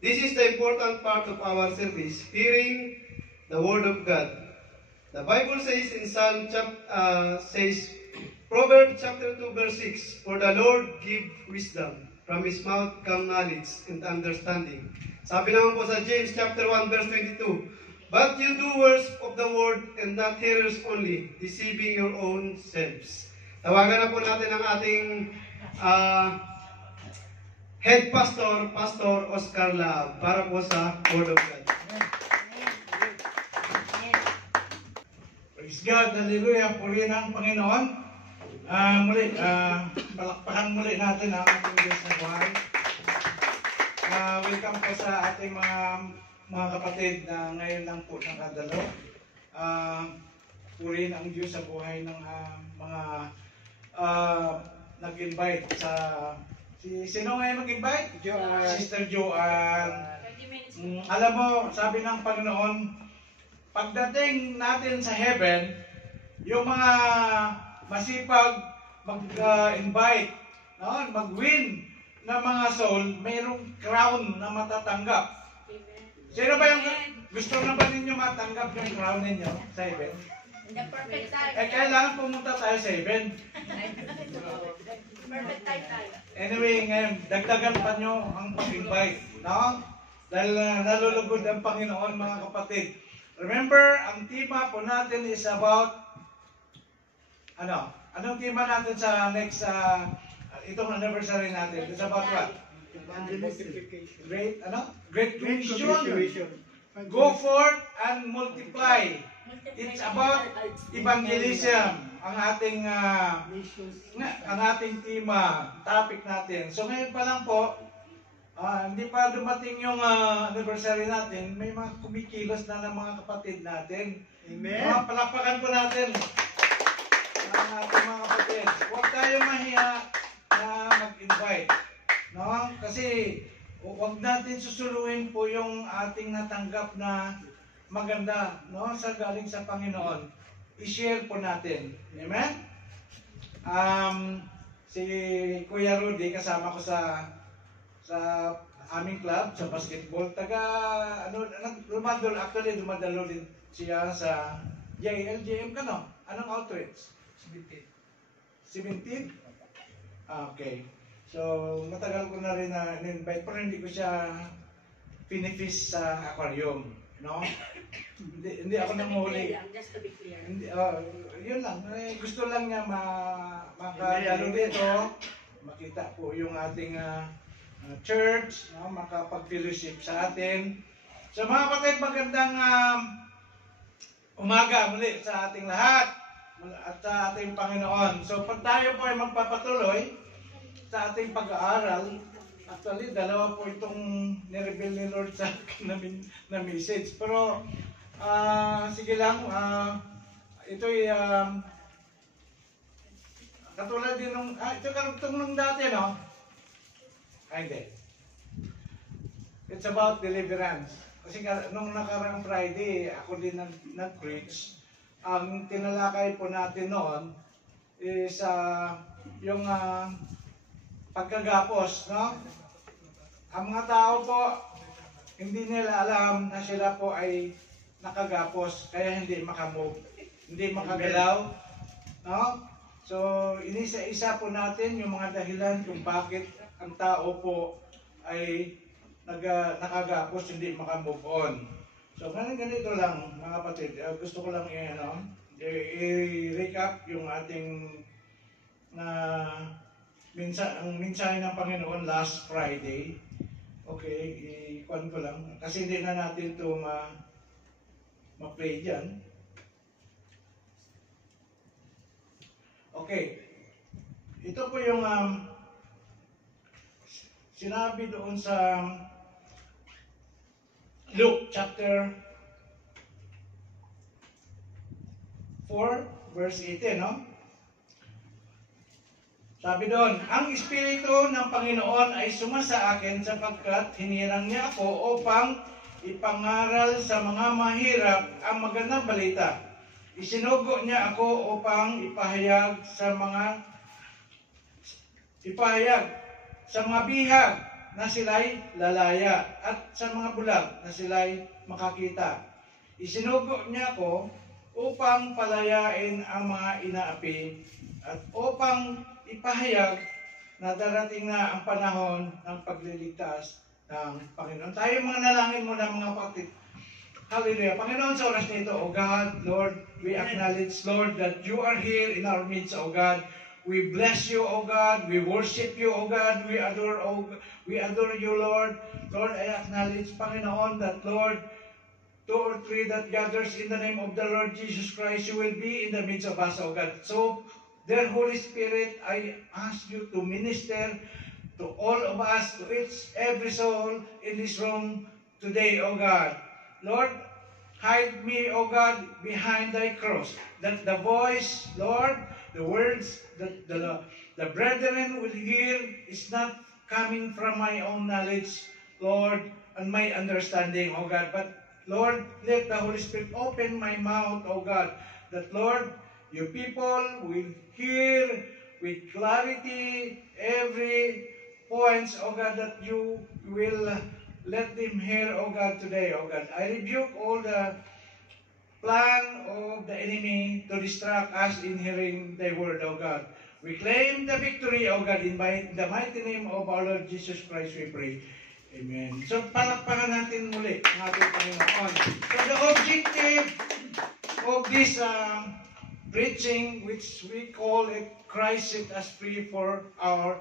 This is the important part of our service, hearing the Word of God. The Bible says in Proverbs chapter 2 verse 6, "For the Lord give wisdom, from His mouth come knowledge and understanding." Sabi naman po sa James chapter 1 verse 22, "But you doers of the word and not hearers only, deceiving your own selves." Tawagan na po natin ang ating head pastor, Pastor Oscar Laab, para po sa Word of God. Praise God, hallelujah, puri ng Panginoon. Palakpakan muli natin ang ating Diyos na buhay. Welcome po sa ating mga kapatid na ngayon lang po nakadalo. Purihin ang Diyos sa buhay ng mga nag-invite sa... Sino ngayon mag-invite? Sister Joanne. Alam mo, sabi ng Panginoon, pagdating natin sa heaven, yung mga masipag mag-invite, mag-win ng mga soul, mayroong crown na matatanggap. Sino ba yung gusto na ba ninyo matanggap yung crown ninyo sa heaven? The perfect time. Kailangan pumunta tayo sa heaven. Perfect time tayo. Anyway, ngayon, dagdagan pa nyo ang pag-invite. No? Dahil nalulugod ang Panginoon, mga kapatid. Remember, ang tema po natin is about, anong tema natin sa next, itong anniversary natin? It's about what? Great Commission. Go forth and multiply. It's about evangelism, ang ating tema, topic natin. So ngayon pa lang po, hindi pa dumating yung anniversary natin, may mga kumikilos na ng mga kapatid natin. Amen. Palakpakan po natin ang ating mga kapatid. Huwag tayo mahiya na mag-invite. No? Kasi huwag natin susuluhin po yung ating natanggap na maganda, no, sa galing sa Panginoon. I-share po natin. Amen? Si Kuya Rudy, kasama ko sa aming club, sa basketball. Dumadalo din siya sa JLJM ka, no? Anong outreach? 17? Okay. So, matagal ko na rin na in-invite, pero hindi ko siya pinifish sa aquarium. No? Hindi ako namuli. Just to be clear. Yun lang. Gusto lang niya makadalo dito. Makita po yung ating church. No? Makapag-fellowship sa atin. So mga kapatid, magandang umaga muli sa ating lahat. At sa ating Panginoon. So pag tayo po ay magpapatuloy sa ating pag-aaral, actually, dalawa po itong nireveal ni Lord sa akin na message. Pero, sige lang, ito'y katulad din nung, ito karugtong nung dati, no? Hindi. It's about deliverance. Kasi nung nakarang Friday, ako din nag-preach. Ang tinalakay po natin noon is yung pagkagapos, no? Ang mga tao po, hindi nila alam na sila po ay nakagapos, kaya hindi makamove, hindi makagalaw, no? So, inisa-isa po natin yung mga dahilan kung bakit ang tao po ay nakagapos, hindi makamove on. So, ganito lang, mga kapatid, gusto ko lang i-recap yung ating ang mensahe ng Panginoon last Friday. Okay, i-kuhan ko lang. Kasi hindi na natin ito ma-play dyan. Okay. Ito po yung sinabi doon sa Luke chapter 4 verse 18, no? Sabi doon, ang Espiritu ng Panginoon ay sumasa akin sapagkat hinirang niya ako upang ipangaral sa mga mahirap ang magandang balita. Isinugo niya ako upang ipahayag sa mga bihag na sila'y lalaya at sa mga bulag na sila'y makakita. Isinugo niya ako upang palayain ang mga inaapi at upang ipahayag na darating na ang panahon ng pagliligtas ng Panginoon. Tayo mga nalangin muna mga kapatid. Hallelujah. Panginoon, sa oras nito, O God, Lord, we acknowledge, Lord, that you are here in our midst, O God. We bless you, O God. We worship you, O God. We adore you, Lord. Lord, I acknowledge, Panginoon, that, Lord, 2 or 3 that gathers in the name of the Lord Jesus Christ, you will be in the midst of us, O God. So, dear Holy Spirit, I ask you to minister to all of us, to every soul in this room today, O God. Lord, hide me, O God, behind thy cross, that the voice, Lord, the words that the brethren will hear is not coming from my own knowledge, Lord, and my understanding, O God. But, Lord, let the Holy Spirit open my mouth, O God, that, Lord, your people will hear with clarity every points, O God, that you will let them hear, O God, today, O God. I rebuke all the plan of the enemy to distract us in hearing thy word, O God. We claim the victory, O God, in the mighty name of our Lord Jesus Christ, we pray. Amen. So, palakpakan natin muli ang ating Panginoon. So, the objective of this preaching, which we call it, Christ set us free for our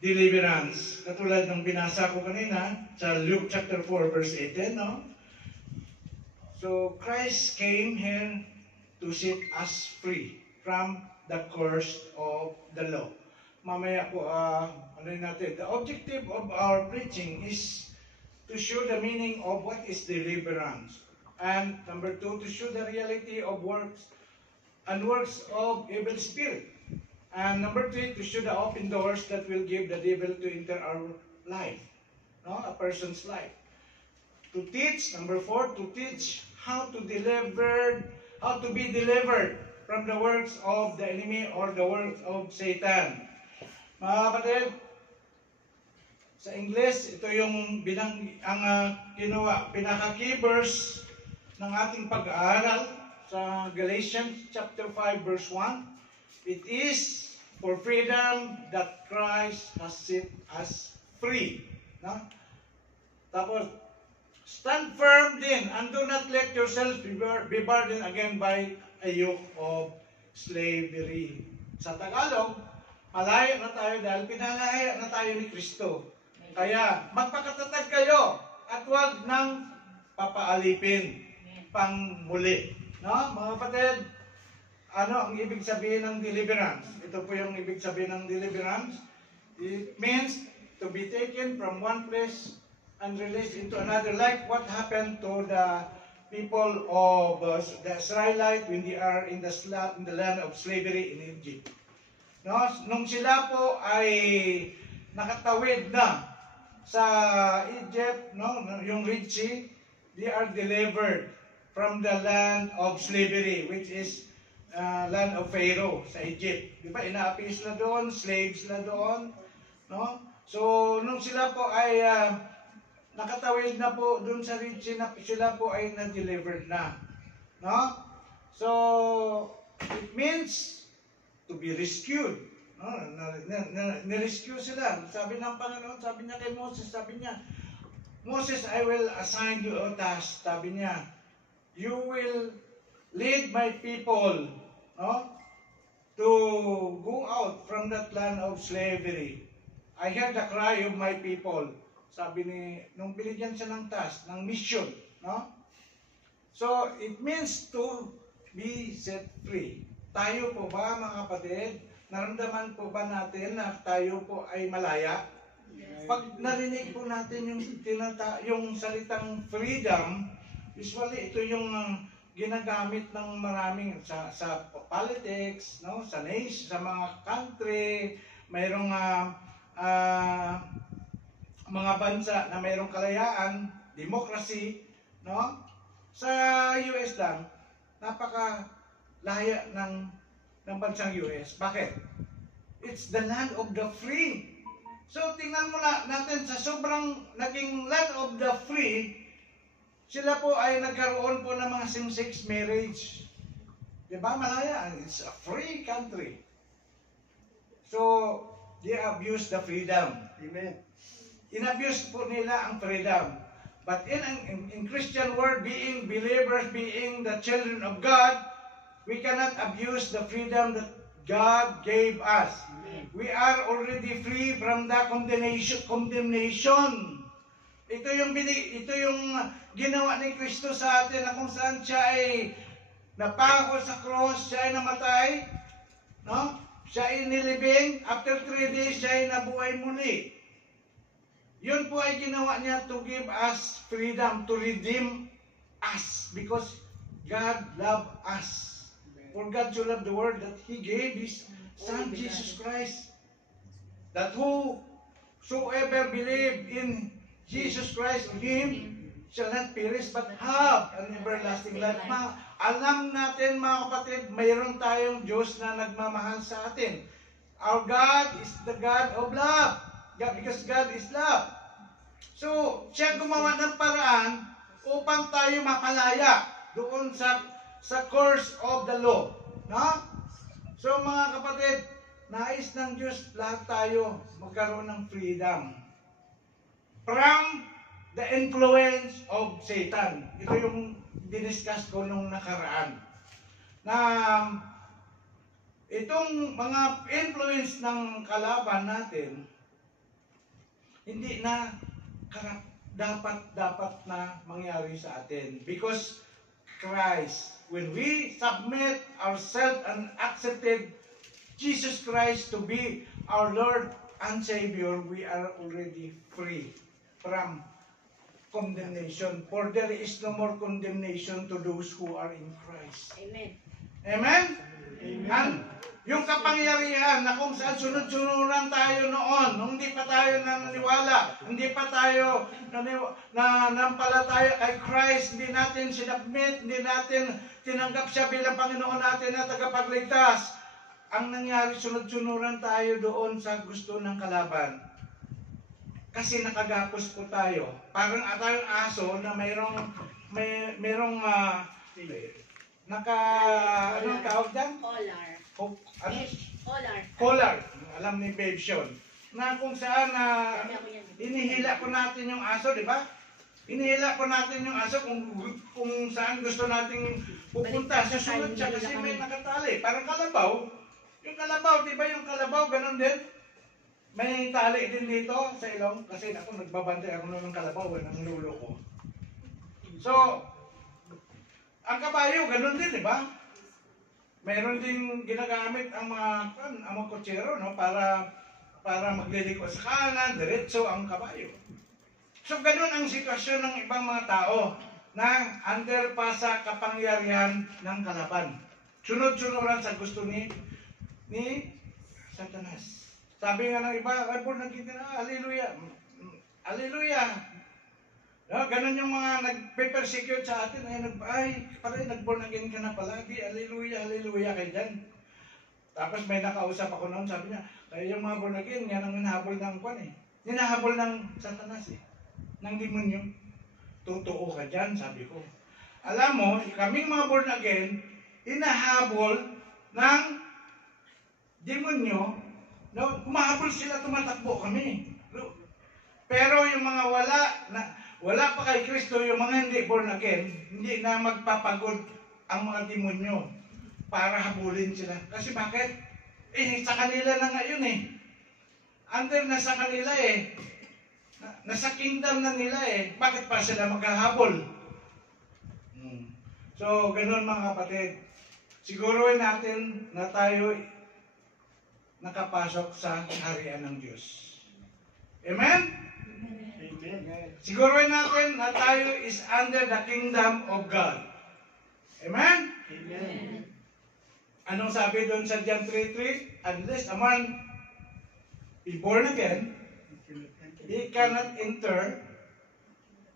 deliverance. Katulad ng binasa ko kanina sa Luke chapter 4 verse 18, no? So Christ came here to set us free from the curse of the law. Mamaya po, natin. The objective of our preaching is to show the meaning of what is deliverance. And number 2, to show the reality of works of evil spirit. And number 3, to show the open doors that will give the devil to enter our life, no, a person's life. To teach, number 4, to teach how to be delivered from the works of the enemy or the works of Satan. Mga kapatid, sa English, ito yung pinaka-key verse ng ating pag-aaral sa Galatians chapter 5 verse 1. It is for freedom that Christ has set us free. No? Tapos, stand firm din and do not let yourselves be burdened again by a yoke of slavery. Sa Tagalog, malaya na tayo dahil pinalaya na tayo ni Kristo. Kaya, magpakatatag kayo at huwag nang papaalipin pang muli. No? Mga kapatid, ano ang ibig sabihin ng deliverance? Ito po yung ibig sabihin ng deliverance. It means to be taken from one place and released into another, like what happened to the people of the Israelites when they are in the land of slavery in Egypt. No? Nung sila po ay nakatawid na sa Egypt, no, yung Red Sea, they are delivered from the land of slavery, which is land of Pharaoh sa Egypt. Di ba? Inaapi sila doon, slaves sila doon. No? So, nung sila po ay nakatawid na po doon sa Red Sea, sila po ay na-delivered na. No? So, it means to be rescued. No? Nirescue sila. Sabi ng Panginoon, sabi niya kay Moses, sabi niya, Moses, I will assign you a task. Sabi niya, you will lead my people, no, to go out from that land of slavery. I heard the cry of my people. Sabi nung binigyan siya ng task, ng mission, no? So, it means to be set free. Tayo po ba, mga kapatid, naramdaman po ba natin na tayo po ay malaya? Pag narinig po natin yung salitang freedom, usually ito yung ginagamit ng maraming sa politics, no, sa nation, sa mga country, mayroong mga bansa na mayroong kalayaan, democracy, no? Sa US lang, napaka-laya ng bansang US. Bakit? It's the land of the free. So, tingnan mo natin, sa sobrang naging land of the free, sila po ay nagkaroon po ng mga same-sex marriage. Diba? Malaya. It's a free country. So, they abuse the freedom. Amen. Inabuse po nila ang freedom. But in Christian world, being believers, being the children of God, we cannot abuse the freedom that God gave us. We are already free from the condemnation. Ito yung ginawa ni Kristo sa atin, na kung saan siya ay napako sa cross, siya ay namatay, no? Siya ay nilibing, after 3 days, siya ay nabuhay muli. Yun po ay ginawa niya to give us freedom, to redeem us, because God loved us. For God so loved the world that He gave His Son, Jesus Christ, that whosoever believe in Jesus Christ, Him shall not perish but have an everlasting life. Alam natin mga kapatid, mayroon tayong Diyos na nagmamahal sa atin. Our God is the God of love. Because God is love. So, siya gumawa ng paraan upang tayo mapalaya doon sa curse of the law. No? So, mga kapatid, nais ng Diyos lahat tayo magkaroon ng freedom from the influence of Satan. Ito yung diniscuss ko nung nakaraan. Na itong mga influence ng kalaban natin, hindi na dapat na mangyari sa atin. Because Christ, when we submit ourselves and accepted Jesus Christ to be our Lord and Savior, we are already free from condemnation. For there is no more condemnation to those who are in Christ. Amen. Amen? Amen. Yung kapangyarihan na kung saan sunod-sunuran tayo noon, nung hindi pa tayo naniniwala, hindi pa tayo nampalataya kay Christ, hindi natin sinubmit, hindi natin tinanggap siya bilang Panginoon natin at tagapagligtas. Ang nangyari, sunod-sunuran tayo doon sa gusto ng kalaban. Kasi nakagapos po tayo. Parang tayong aso na mayroong anong tawag dyan? Collar. Collar. Collar. Alam ni Babe Sean. Na kung saan inihila po natin yung aso, di ba? Inihila po natin yung aso kung saan gusto nating pupunta. Susunod siya kasi may nakatali. Parang kalabaw. Yung kalabaw, di ba yung kalabaw, ganun din? May tali din dito sa ilong kasi ako nagbabantay ako ng kalabaw ng lulo ko. So, ang kabayo, ganun din, di ba? Mayroon din ginagamit ang mga kotsero, no? Para magliliko sa kanan, diretso ang kabayo. So, ganun ang sitwasyon ng ibang mga tao na under pa sa kapangyarihan ng kalaban. Sunod-sunuran sa gusto ni Satanas. Sabi nga ng iba, born again ka na, hallelujah. Hallelujah. No, ganun yung mga nagpe-persecute sa atin, parang nag-born again ka na palagi, hallelujah, hallelujah kayo dyan. Tapos may nakausap ako noon, sabi niya, kaya yung mga born again, yan ang hinahabol ng kwan eh. Hinahabol ng Satanas eh, ng demonyo. Totoo ka dyan, sabi ko. Alam mo, kaming mga born again, hinahabol ng demonyo. No, kumahabol sila, tumatakbo kami. Pero yung mga wala pa kay Kristo, yung mga hindi born again, hindi na magpapagod ang mga demonyo para habulin sila. Kasi bakit? Sa kanila na ngayon eh. Under na sa kanila eh. Nasa kingdom na nila eh. Bakit pa sila maghahabol? So, ganun mga kapatid. Siguruhin natin na tayo nakapasok sa harian ng Diyos. Amen? Amen. Siguruhin natin na tayo is under the kingdom of God. Amen? Amen. Anong sabi doon sa John 3:3? Unless a man be born again, he cannot enter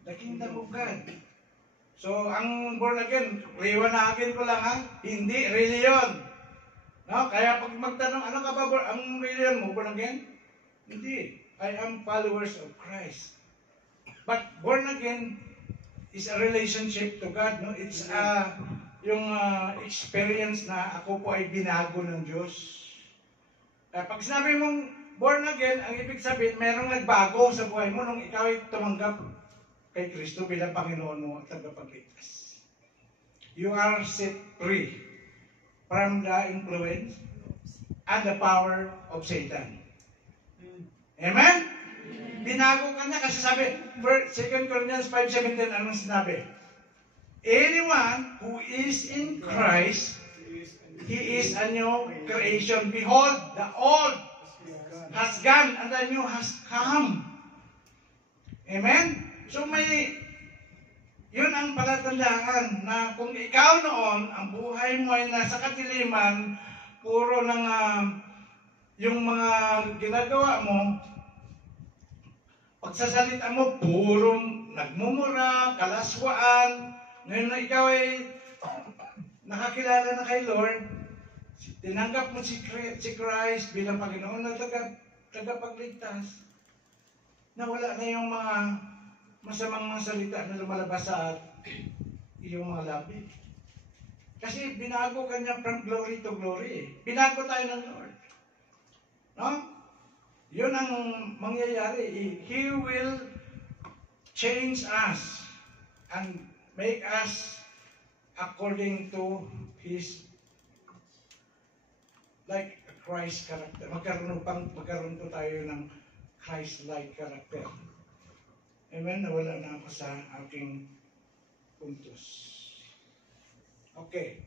the kingdom of God. So, ang born again, liwanagin ko lang ha, hindi reliyon. No? Kaya pag magtanong, ano ka ba, ang reliyon mo, born again? Hindi. I am followers of Christ. But born again is a relationship to God, no? It's yung experience na ako po ay binago ng Diyos. Pag sinabi mong born again, ang ibig sabihin, merong nagbago sa buhay mo nung ikaw ay tumanggap kay Kristo bilang Panginoon mo at tagapagligtas. You are set free from the influence and the power of Satan. Amen? Binago ka niya kasi sabi, 2 Corinthians 5:17, anong sinabi? Anyone who is in Christ, he is a new creation. Behold, the old has gone and the new has come. Amen? So yun ang palatandaan na kung ikaw noon, ang buhay mo ay nasa katiliman, puro ng yung mga ginagawa mo, pagsasalita mo, purong nagmumura, kalaswaan. Ngayon na ikaw ay nakakilala na kay Lord, tinanggap mo si Christ bilang Panginoon na tagapagligtas, nawala na yung mga masamang mga salita na lumalabas sa iyong mga labi. Kasi binago ka niya from glory to glory. Binago tayo ng Lord. No? Yun ang mangyayari. He will change us and make us according to His like Christ character. Magkaroon po tayo ng Christ-like character. Amen? Nawala na ako sa aking puntos. Okay.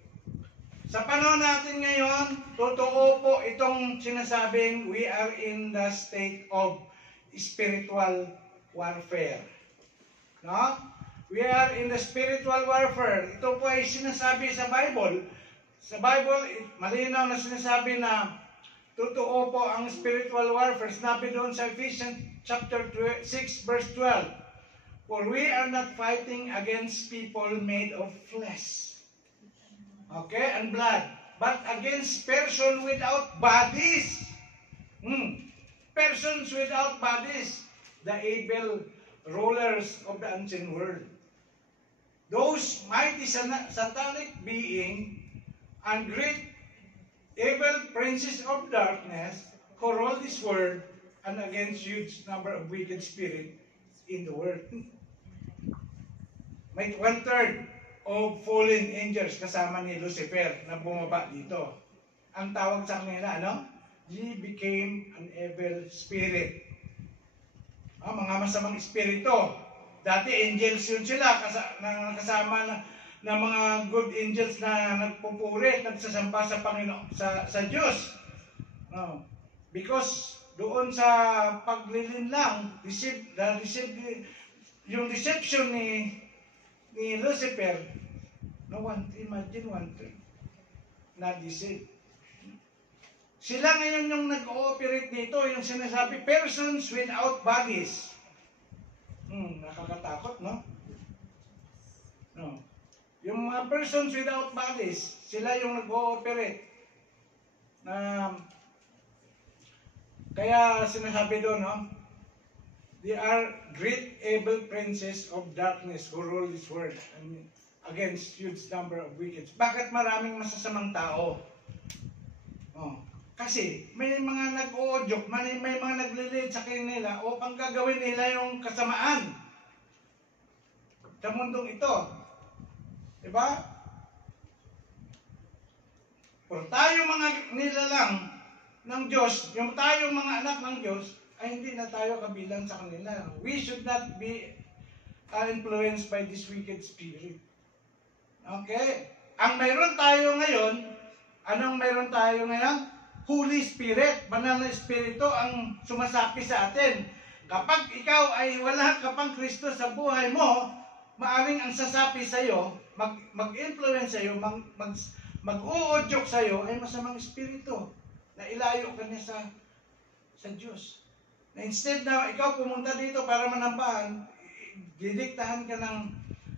Sa panahon natin ngayon, totoo po itong sinasabing we are in the state of spiritual warfare. No? We are in the spiritual warfare. Ito po ay sinasabi sa Bible. Sa Bible, malinaw na sinasabi na totoo po ang spiritual warfare. Sinabi doon sa Ephesians chapter 6 verse 12. For we are not fighting against people made of flesh. Okay, and blood, but against persons without bodies. Persons without bodies, the evil rulers of the ancient world. Those mighty satanic beings and great evil princes of darkness who rule this world and against huge number of wicked spirits in the world. May 1/3 of fallen angels kasama ni Lucifer na bumaba dito. Ang tawag sa kanila, ano? He became an evil spirit. Mga masamang espiritu. Dati angels yun sila, kasama na mga good angels na nagpupuri, nagsasamba sa Panginoon, sa Diyos. Because doon sa paglilinlang, yung deception ni Lucifer, imagine 1/3 na-deceive. Sila ngayon yung nag-ooperate dito, yung sinasabi, persons without bodies. Nakakatakot, no? No. Yung mga persons without bodies, sila yung nag-ooperate. Kaya sinasabi doon, no? They are great evil princes of darkness who rule this world against huge number of wicked. Bakit maraming masasamang tao? Kasi may mga nag-uudyok, may mga naglilid sa kanila upang gagawin nila yung kasamaan sa mundong ito. Diba? Kung tayo mga nilalang ng Diyos, yung tayong mga anak ng Diyos, ay hindi na tayo kabilang sa kanila. We should not be influenced by this wicked spirit. Okay? Ang mayroon tayo ngayon, anong mayroon tayo ngayon? Holy Spirit, banal na espiritu ang sumasapi sa atin. Kapag ikaw ay wala ka pang Kristo sa buhay mo, maaring ang sasapi sa iyo, mag-influence sa iyo, mag-uudyok sa iyo ay masamang espiritu na ilayo ka niya sa Diyos. Na instead na ikaw pumunta dito para manambahan, didiktahan ka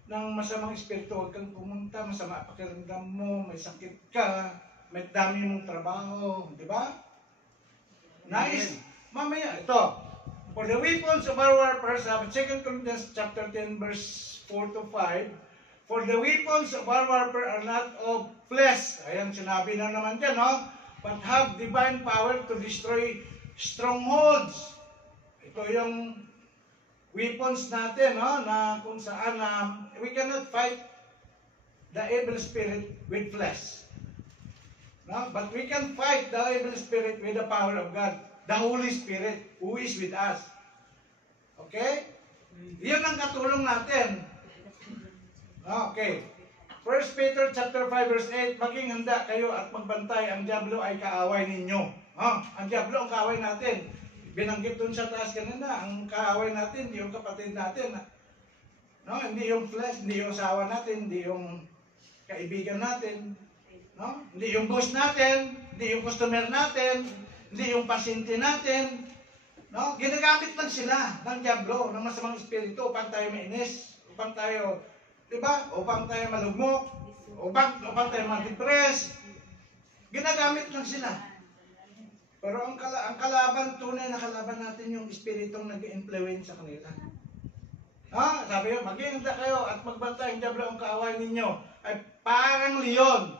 ng masamang espiritu. Huwag kang pumunta, masama pakiramdam mo, may sakit ka, may dami mong trabaho, di ba? Nice. Mamaya, ito. For the weapons of our warfare, 2 Corinthians chapter 10, verse 4 to 5, for the weapons of our warfare are not of flesh. Ayan, sinabi na naman dyan, no? But have divine power to destroy strongholds. Ito yung weapons natin, no? Na kung saan we cannot fight the evil spirit with flesh. No? But we can fight the evil spirit with the power of God. The Holy Spirit who is with us. Okay? Yun ang katulong natin. Okay. 1 Peter chapter 5 verse 8, maging handa kayo at magbantay, ang diablo ay kaaway ninyo. Ang diablo ang kaaway natin. Binanggit dun sa taas kanina, ang kaaway natin, hindi yung kapatid natin. No? Hindi yung flesh, hindi yung asawa natin, hindi yung kaibigan natin. No? Hindi yung boss natin, hindi yung customer natin, hindi yung pasyente natin. No? Ginagamit lang sila ng diablo, ng masamang espiritu upang tayo mainis, upang tayo, di ba? Upang tayo malugmok, upang tayo ma-depress. Ginagamit lang sila. Pero ang kalaban, tunay na kalaban natin yung espiritong nag-influence sa kanila. Sabi yun, mag-iinda kayo at magbantay, ang diablo ang kaaway ninyo ay parang leon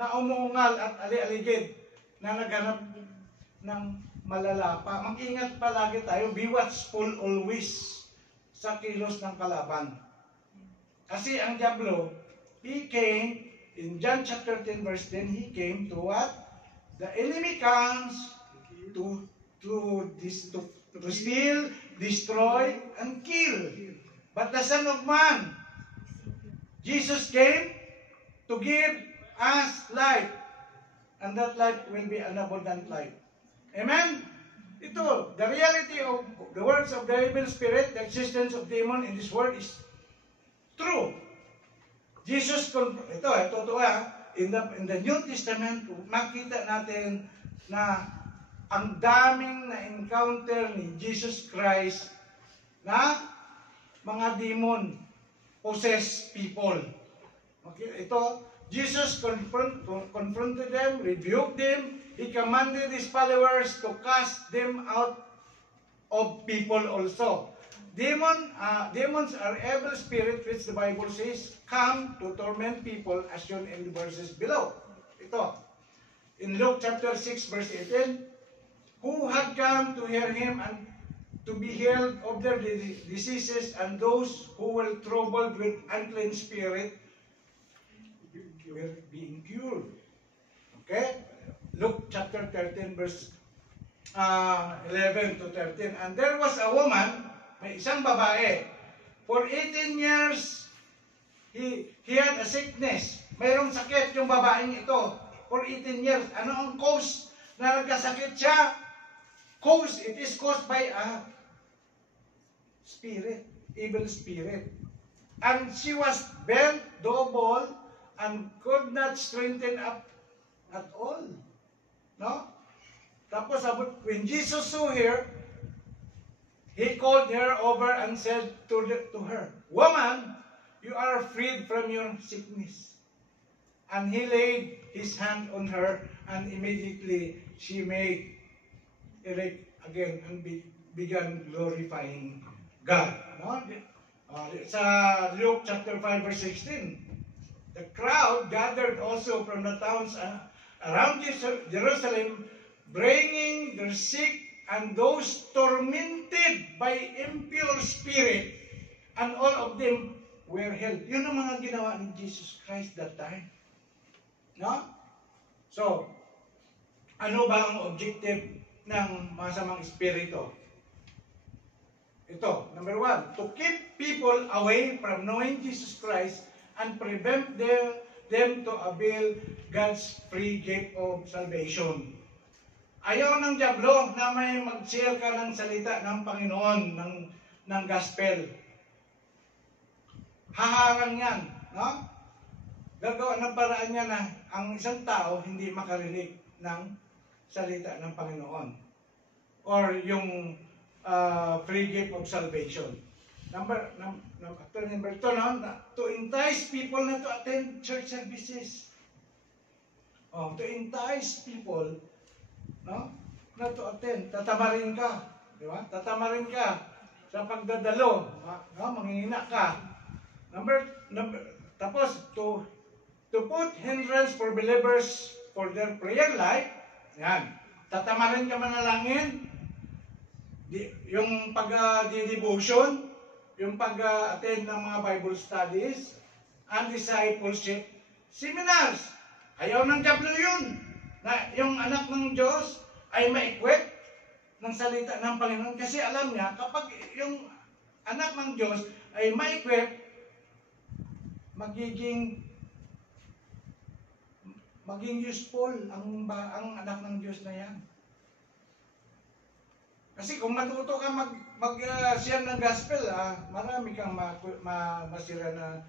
na umuungal at ali-aligid na naghanap ng malalapa. Mag-ingat palagi tayo, be watchful always sa kilos ng kalaban. Kasi ang diablo, he came, in John chapter 10 verse 10, he came to what? The enemy comes to steal, destroy, and kill. But the Son of Man, Jesus came to give us life. And that life will be an abundant life. Amen? Ito, the reality of the works of the evil spirit, the existence of demon in this world is true. Jesus, ito totoo in the New Testament, makita natin na ang daming na-encounter ni Jesus Christ na mga demon possessed people. Okay, ito, Jesus confronted them, rebuked them. He commanded his followers to cast them out of people also. Demons are evil spirits which the Bible says come to torment people as shown in the verses below. Ito, in Luke chapter 6 verse 18, who had come to hear him and to be healed of their diseases, and those who were troubled with unclean spirit were being cured. Okay? Luke chapter 13 verse 11 to 13. And there was a woman, may isang babae, for 18 years he had a sickness. Mayroong sakit yung babaeng ito for 18 years. Ano ang cause na nagkasakit siya? Cause, it is caused by a spirit, evil spirit. And she was bent double and could not straighten up at all. No? Tapos, when Jesus saw her, he called her over and said to her, "Woman, you are freed from your sickness." And he laid his hand on her, and immediately she made erect again and began glorifying God. No? Sa Luke chapter 5 verse 16, the crowd gathered also from the towns around Jerusalem, bringing their sick and those tormented by impure spirit, and all of them were healed. Yun ang mga ginawa ni Jesus Christ that time. No? So, ano ba ang objective ng masamang espiritu? Ito, number 1, to keep people away from knowing Jesus Christ and prevent them to avail God's free gift of salvation. Ayaw ng diablo na may mag-share ka ng salita ng Panginoon, ng gospel. Haharang yan, no? Gagawa ng paraan niya na ang isang tao hindi makarinig ng salita ng Panginoon or yung free gift of salvation. Number 2, to entice people na to attend church services. To entice people, no, na to attend. Tatabarin ka. Di ba? Tatamarin ka sa pagdadalo. No? Manghihina ka. Tapos, to put hindrance for believers for their prayer life, yan. Tatamarin ka manalangin, yung pag-devotion, yung pag-attend ng mga Bible studies, and discipleship seminars. Ayaw ng diablo yun. Na yung anak ng Diyos ay ma-equip ng salita ng Panginoon. Kasi alam niya, kapag yung anak ng Diyos ay ma-equip, magiging useful ang anak ng Diyos na yan. Kasi kung matuto ka mag-share ng gospel, marami kang masira na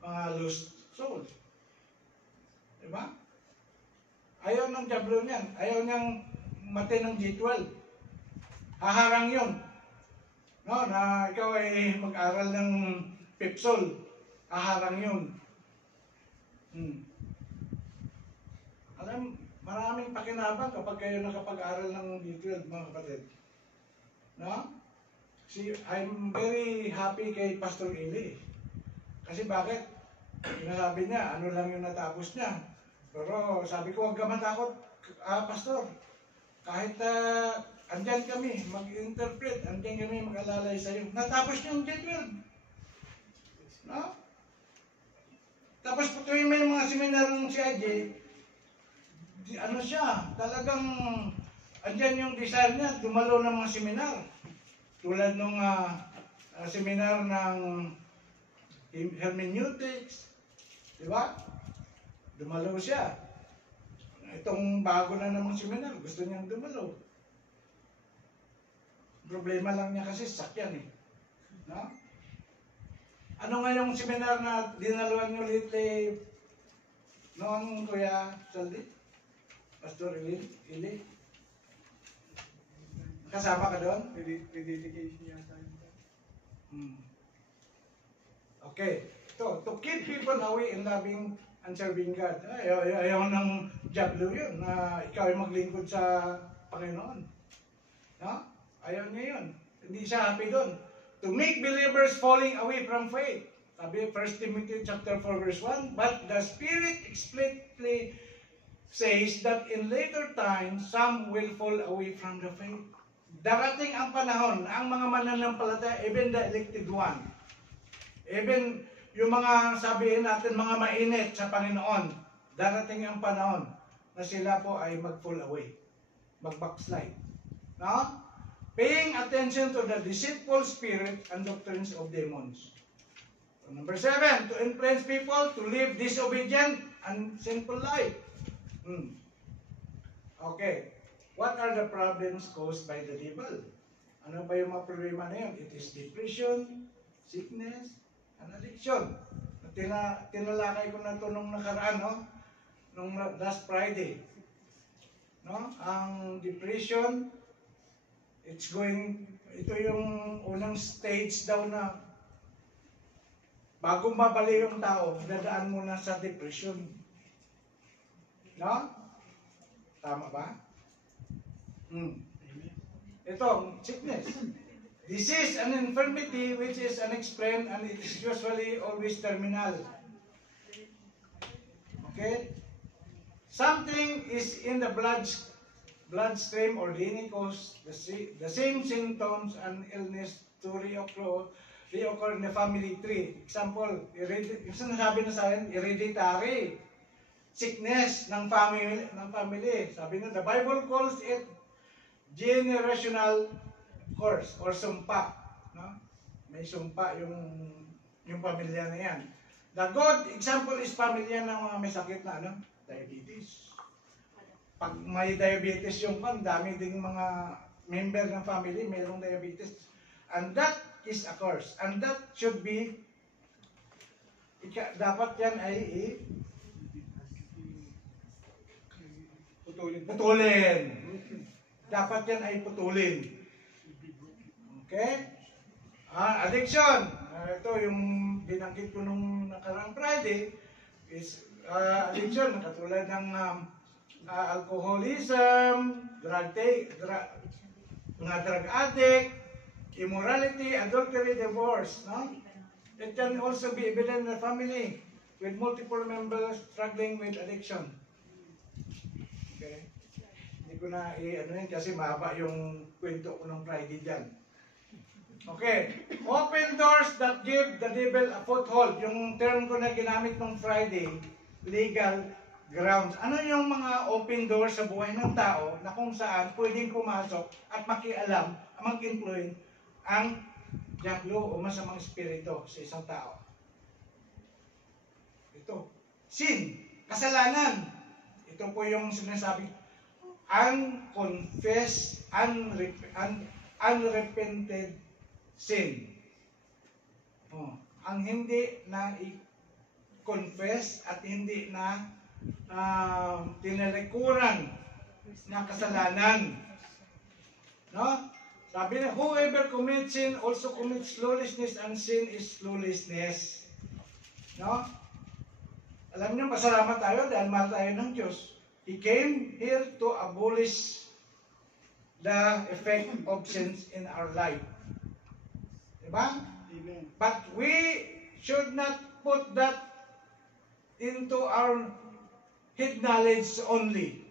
mga lost souls. Diba? Ayaw ng diablo niyan. Ayaw niyang matay ng G12. Haharang yun. No, na ikaw ay mag-aral ng Pepsol. Haharang yun. Alam, maraming pakinabang kapag kayo nakapag-aral ng G12, mga kapatid. No? See, I'm very happy kay Pastor Eli. Kasi bakit? Sinasabi niya, ano lang yung natapos niya. Pero sabi ko, huwag ka matakot, Pastor. Kahit andyan kami, mag-interpret, andyan kami mag-alalay sa'yo. Natapos niyo yung G12. No? Tapos tuwing may mga seminar ng CIJ, ano siya, talagang andyan yung desire niya, dumalo ng mga seminar. Tulad nung seminar ng hermeneutics, di ba? Dumalo siya. Itong bago na namang seminar, gusto niyang dumalo. Problema lang niya kasi sakyan eh. No? Ano nga yung seminar na dinaluan niyo lately noon, Kuya Saldi? Pastor Ili? Kasama ka doon? Rededication yata. Okay. To keep people away in loving and serving God. Ayaw ng diablo yun na ikaw ay maglingkod sa Panginoon. No? Ayaw niya yun. Hindi siya happy doon. To make believers falling away from faith. Sabi 1 Timothy chapter 4 verse 1, but the Spirit explicitly says that in later times, some will fall away from the faith. Darating ang panahon, ang mga mananampalataya, even the elected one, even yung mga sabihin natin, mga mainit sa Panginoon, darating ang panahon na sila po ay mag-fall away, mag-backslide. No? Paying attention to the deceitful spirit and doctrines of demons. So, number 7, to influence people to live disobedient and sinful life. Okay. What are the problems caused by the devil? Ano ba yung mga problema na yun? It is depression, sickness, and addiction. Tinalakay ko na ito nung nakaraan, no? Nung last Friday. No? Ang depression, ito yung unang stage daw na bago mabali yung tao, dadaan muna sa depression. No? Tama ba? Ito, sickness. Disease and infirmity which is unexplained and it is usually always terminal. Okay? Something is in the bloodstream or DNA cause the same symptoms and illness to reoccur in the family tree. Example, yung sinasabi na sa akin, hereditary sickness ng family. Sabi na, the Bible calls it generational curse or sumpa. No? May sumpa yung pamilya na yan. The good example is pamilya ng mga may sakit na diabetes. Pag may diabetes yung dami ding mga member ng family mayroong diabetes. And that is a curse. And that should be, dapat yan ay putulin. Dapat yan ay putulin. Okay? Addiction. Ito yung binanggit ko nung nakarang Friday is addiction. Katulad ng alcoholism, mga drug addict, immorality, adultery, divorce. No? It can also be evident in the family with multiple members struggling with addiction. Okay? Hindi ko na i-ano yun kasi mahaba yung kwento ko ng Friday dyan. Okay. Open doors that give the devil a foothold. Yung term ko na ginamit ng Friday, legal grounds. Ano yung mga open doors sa buhay ng tao na kung saan pwedeng pumasok at makialam, mag-influence ang diablo o masamang espiritu sa isang tao? Ito. Sin. Kasalanan. Ito po yung sinasabi. Unconfessed, unrepented sin. Ang hindi na i-confess at hindi na tinalikuran na kasalanan. No? Sabi na, whoever commits sin also commits lawlessness, and sin is lawlessness. No? Alam niyo, pasalamat tayo dahil mahal tayo ng Diyos. He came here to abolish the effect of sins in our life. Diba? Amen. But we should not put that into our head knowledge only.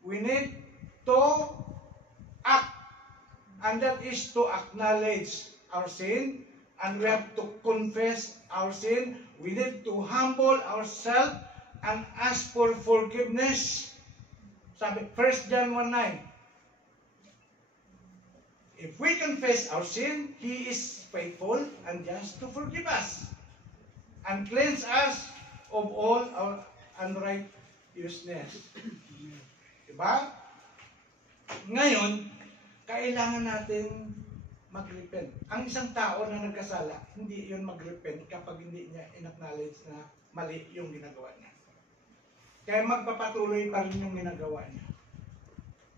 We need to act. And that is to acknowledge our sin. And we have to confess our sin. We need to humble ourselves and ask for forgiveness. Sabi, 1 John 1:9. If we confess our sin, He is faithful and just to forgive us and cleanse us of all our unrighteousness. Diba? Ngayon, kailangan natin mag-repent. Ang isang tao na nagkasala, hindi yun mag-repent kapag hindi niya in-acknowledge na mali yung ginagawa niya. Kaya magpapatuloy pa rin yung ginagawa niya.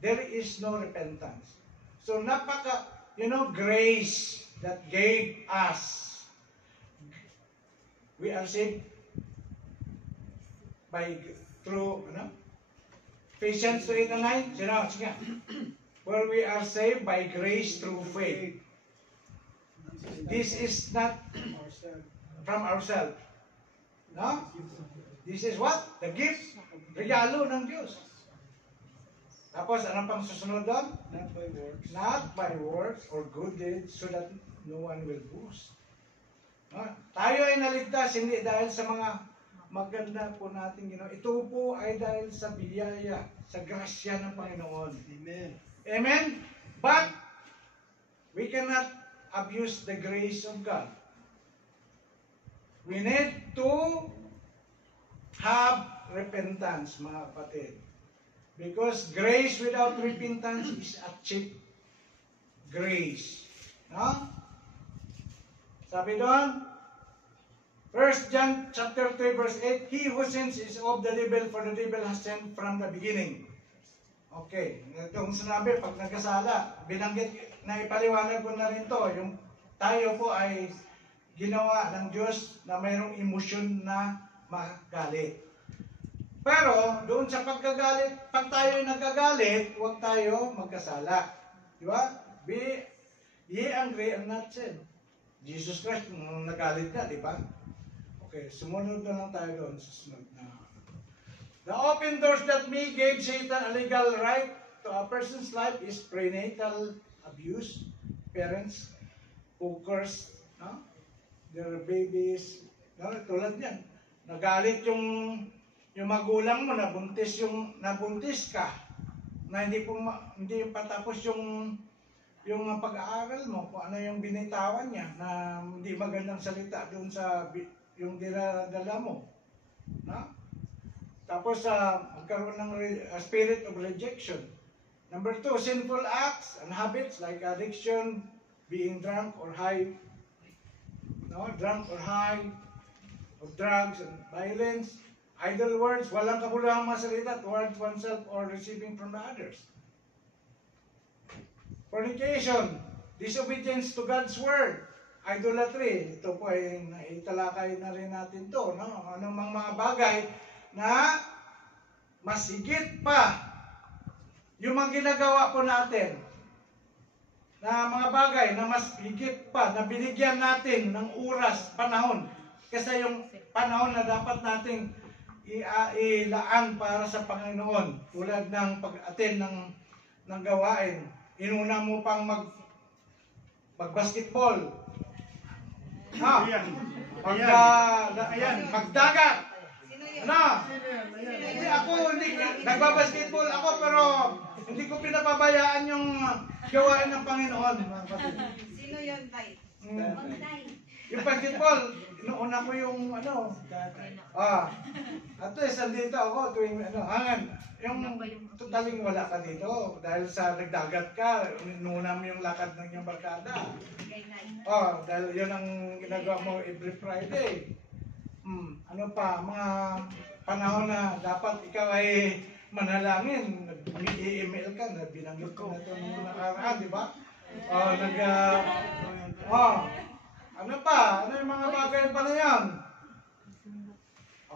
There is no repentance. So grace that gave us. We are saved through Ephesians 2:8-9. Sige. For we are saved by grace through faith. This is not from ourselves. No? This is what? The gift. Regalo ng Diyos. Tapos, anong pang susunod doon? Not by works. Not by works or good deeds, so that no one will boast. No? Tayo ay naligtas, hindi dahil sa mga maganda po natin ginawa. Ito po ay dahil sa biyaya, sa grasya ng Panginoon. Amen. Amen? But, we cannot abuse the grace of God. We need to have repentance, mga kapatid. Because grace without repentance is a cheap grace. No? Sabi doon, 1 John chapter 3 verse 8, He who sins is of the devil, for the devil has sinned from the beginning. Okay, itong sinabi, pag nagkasala, binanggit na ipaliwanag ko na rin to, yung tayo po ay ginawa ng Diyos na mayroong emosyon na magalit. Pero, doon sa pagkagalit, pag tayo nagkagalit, huwag tayo magkasala. Di ba? Be ye angry and not sin. Jesus Christ, nagalit na, di ba? Okay, sumunod na lang tayo doon sa sunod na. The open doors that may give Satan a legal right to a person's life is prenatal abuse. Parents who curse their babies. No, tulad yan. Nagalit yung magulang mo, nabuntis ka, na hindi patapos yung pag-aaral mo, kung ano yung binitawan niya, na hindi magandang salita doon sa yung dinadala mo. No? Tapos magkaroon ng spirit of rejection. Number 2, sinful acts and habits like addiction, being drunk or high of drugs and violence, idle words, walang kabuluhang masalita towards oneself or receiving from others. Fornication, disobedience to God's word, idolatry. Ito po ay italakay na rin natin to. No? Anong mga bagay na mas higit pa yung mga ginagawa po natin. na mga bagay na mas higit pa na binigyan natin ng oras, panahon, kaysa yung panahon na dapat nating ilaan para sa Panginoon, tulad ng pag-attend ng gawain. Inuna mo pang mag-basketball, magdagat. Hindi ako, nagbabasketball ako, pero hindi ko pinapabayaan yung gawain ng Panginoon. Sino yun, Tay? Yung basketball, inuuna ko yung at least nandito ako tuwing yung totaling wala ka dito dahil sa nagdagat ka, inuuna mo yung lakad ng iyong barkada. Dahil yun ang ginagawa mo every Friday. Ano pa, mga panahon na dapat ikaw ay manalangin, nag-email ka, binanggit ko na ito nung nakaraan, di ba? Ano pa? Ano yung mga bagay pa na yan?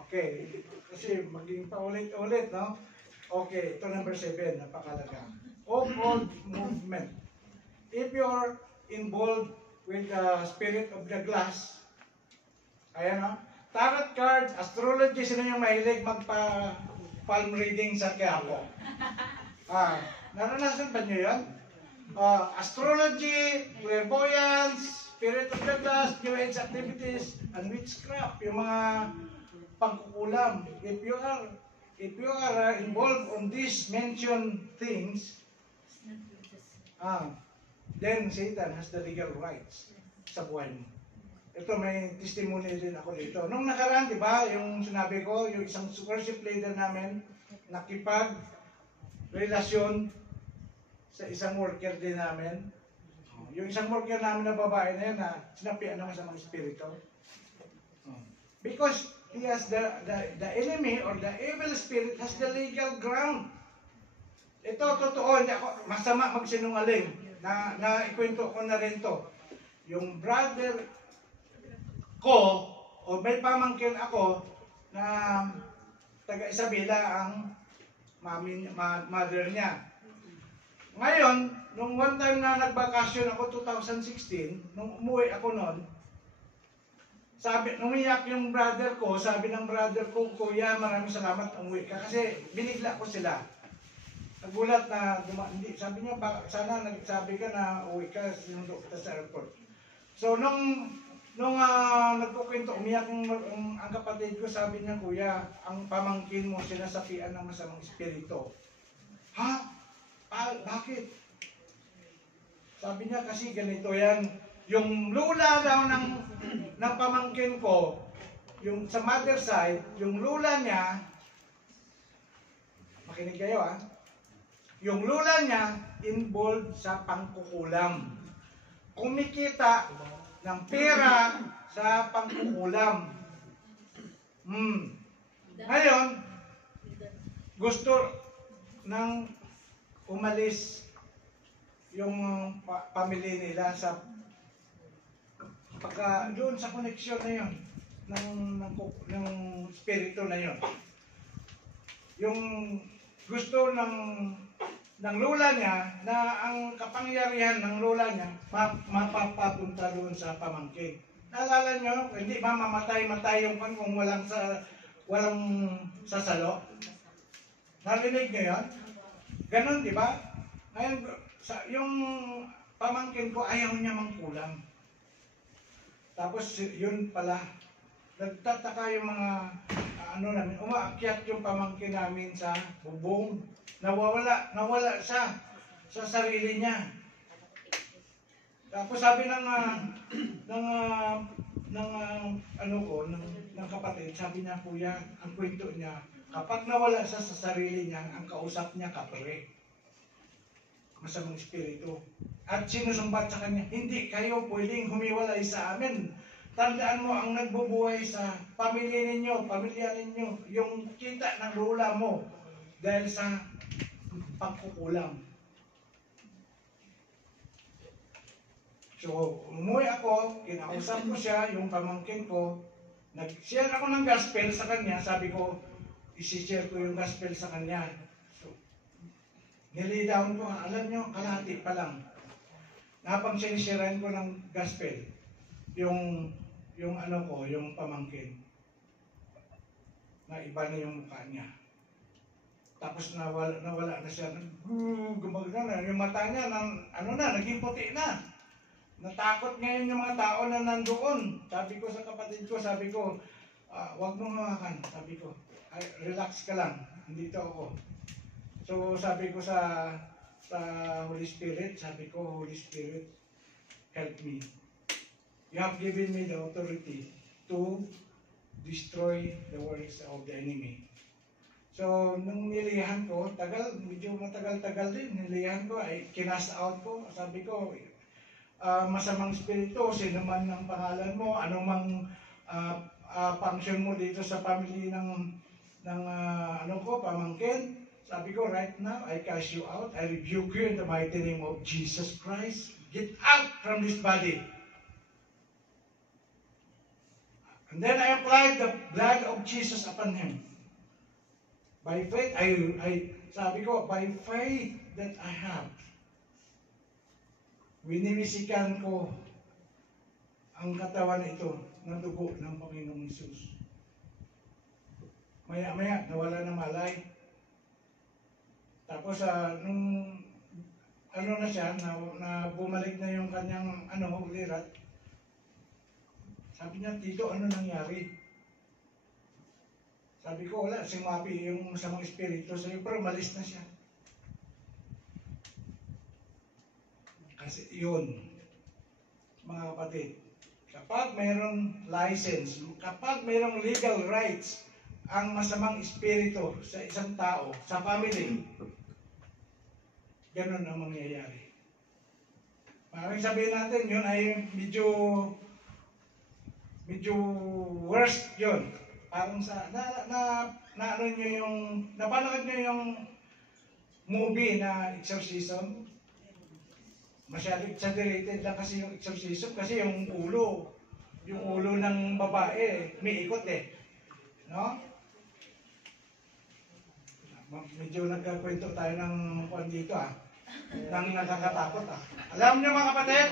Okay, kasi maging paulit-ulit, no? Okay, ito number 7, napakalaga. Off-road movement. If you're involved with the spirit of the glass, ayan, no? Tarot cards, astrology, sino yung mahilig magpa-palm reading sa Quiapo? Naranasan pa nyo yan? Astrology, clairvoyance, spirit of the glass, new age activities, and witchcraft, yung mga pangkukulam. If you are involved on these mentioned things, then Satan has the legal rights sa buhay mo. Ito, may testimony din ako dito. Nung nakaraan, di ba, yung sinabi ko, yung isang worship leader namin, nakipag-relasyon sa isang worker din namin. Yung isang worker namin na babae na yan, na sinapian naman sa mga espiritu. Because he has the enemy or the evil spirit has the legal ground. Ito, totoo, hindi ako masama magsinungaling. Na ikwento ko na rin to. Yung brother ko, o may pamangkin ako, na taga Isabela ang mother niya. Ngayon, nung one time na nagbakasyon ako, 2016, nung umuwi ako noon, umiyak yung brother ko, sabi ng brother ko, Kuya, maraming salamat umuwi ka, kasi binigla ko sila. Nagulat na, sabi niya, sana nagsabi ka na uwi ka, sinundo kita sa airport. So, nung nagkukwento, umiyak ang kapatid ko, sabi niya, Kuya, ang pamangkin mo sinasapian ng masamang espiritu. Ha? Bakit? Sabi niya kasi ganito yan. Yung lula daw ng pamangkin ko, yung sa mother side, yung lula niya, makinig kayo yung lula niya involved sa pangkukulam. Kumikita ng pera sa pangkukulam. Ngayon, gusto ng umalis yung pamilya nila sa doon sa koneksyon na yun ng spirito na yun. Yung gusto ng lula niya na ang kapangyarihan ng lula niya mapapapunta doon sa pamangkin. Naalala nyo, hindi ba mamatay yung kung walang sasalo? Narinig nyo yun? Ganon, di ba? Ngayon, yung pamangkin ko, ayaw niya mangkulam. Tapos, yun pala, nagtataka yung mga, namin, umaakyat yung pamangkin namin sa bubong. Nawala siya sa sarili niya. Tapos sabi ng kapatid, sabi niya, Kuya, ang kwento niya, kapag nawala siya sa sarili niya, ang kausap niya kapre. Masamang espiritu. At sinusumbat sa kanya, hindi kayo pwedeng humiwalay sa amin. Tandaan mo, ang nagbubuhay sa pamilya ninyo, yung kita ng lula mo, dahil sa pagkukulam. So, umuwi ako, kinausap ko siya, yung pamangkin ko, nag-share ako ng gospel sa kanya, sabi ko, isi-share ko yung gospel sa kanya. So, nilidown ko, alam nyo, kalahati pa lang. habang sinisirain ko ng gospel, yung ano ko, yung pamangkin, na iba na yung mukha niya. Tapos nawala na siya, gumagana na, yung mata niya, naging puti na. Natakot ngayon yung mga tao na nandoon. Sabi ko sa kapatid ko, wag mong hawakan. Sabi ko, relax ka lang, andito ako. So sabi ko sa Holy Spirit, Holy Spirit, help me. You have given me the authority to destroy the works of the enemy. So, nung nilihan ko, medyo matagal-tagal din, nilihan ko, ay kinast out ko. Sabi ko, masamang espiritu, sino man ang pangalan mo, anumang function mo dito sa family ng pamangkin. Sabi ko, right now, I cast you out. I rebuke you in the mighty name of Jesus Christ. Get out from this body. And then I applied the blood of Jesus upon him. By faith, sabi ko, by faith that I have, winimisikan ko ang katawan ito ng dugo ng Panginoong Hesus. Maya-maya, nawala na malay. Tapos, nung na siya, na bumalik na yung kanyang ulirat, sabi niya, Tito, ano nangyari? Sabi ko, wala, sumapi yung masamang espiritu sa'yo, pero malis na siya. Kasi yun, mga kapatid, kapag mayroong license, kapag mayroong legal rights, ang masamang espiritu sa isang tao, sa family, ganun ang mangyayari. Maraming sabihin natin, yun ay medyo worst yun. Parang napanood nyo yung movie na Exorcism? Masyadong exaggerated lang kasi yung exorcism kasi yung ulo ng babae may ikot no? Medyo nagkakwento tayo ng kwan dito nang nakakatakot Alam niyo mga kapatid,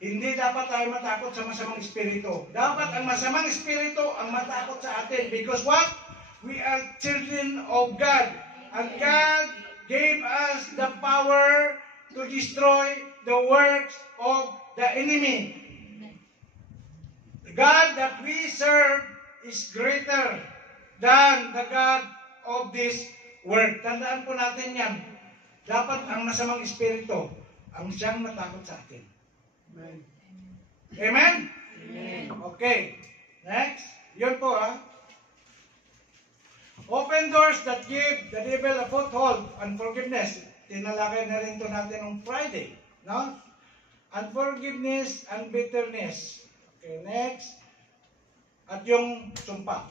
hindi dapat tayo matakot sa masamang espiritu. Dapat ang masamang espiritu ang matakot sa atin because what? We are children of God and God gave us the power to destroy the works of the enemy. The God that we serve is greater than the God of this world. Tandaan po natin yan. Dapat ang masamang espiritu ang siyang matakot sa atin. Amen? Amen? Amen. Okay. Next. Yun po Open doors that give the devil a foothold. Unforgiveness. Tinalakay na rin ito natin on Friday. No? Unforgiveness and bitterness. Okay, next. At yung sumpa.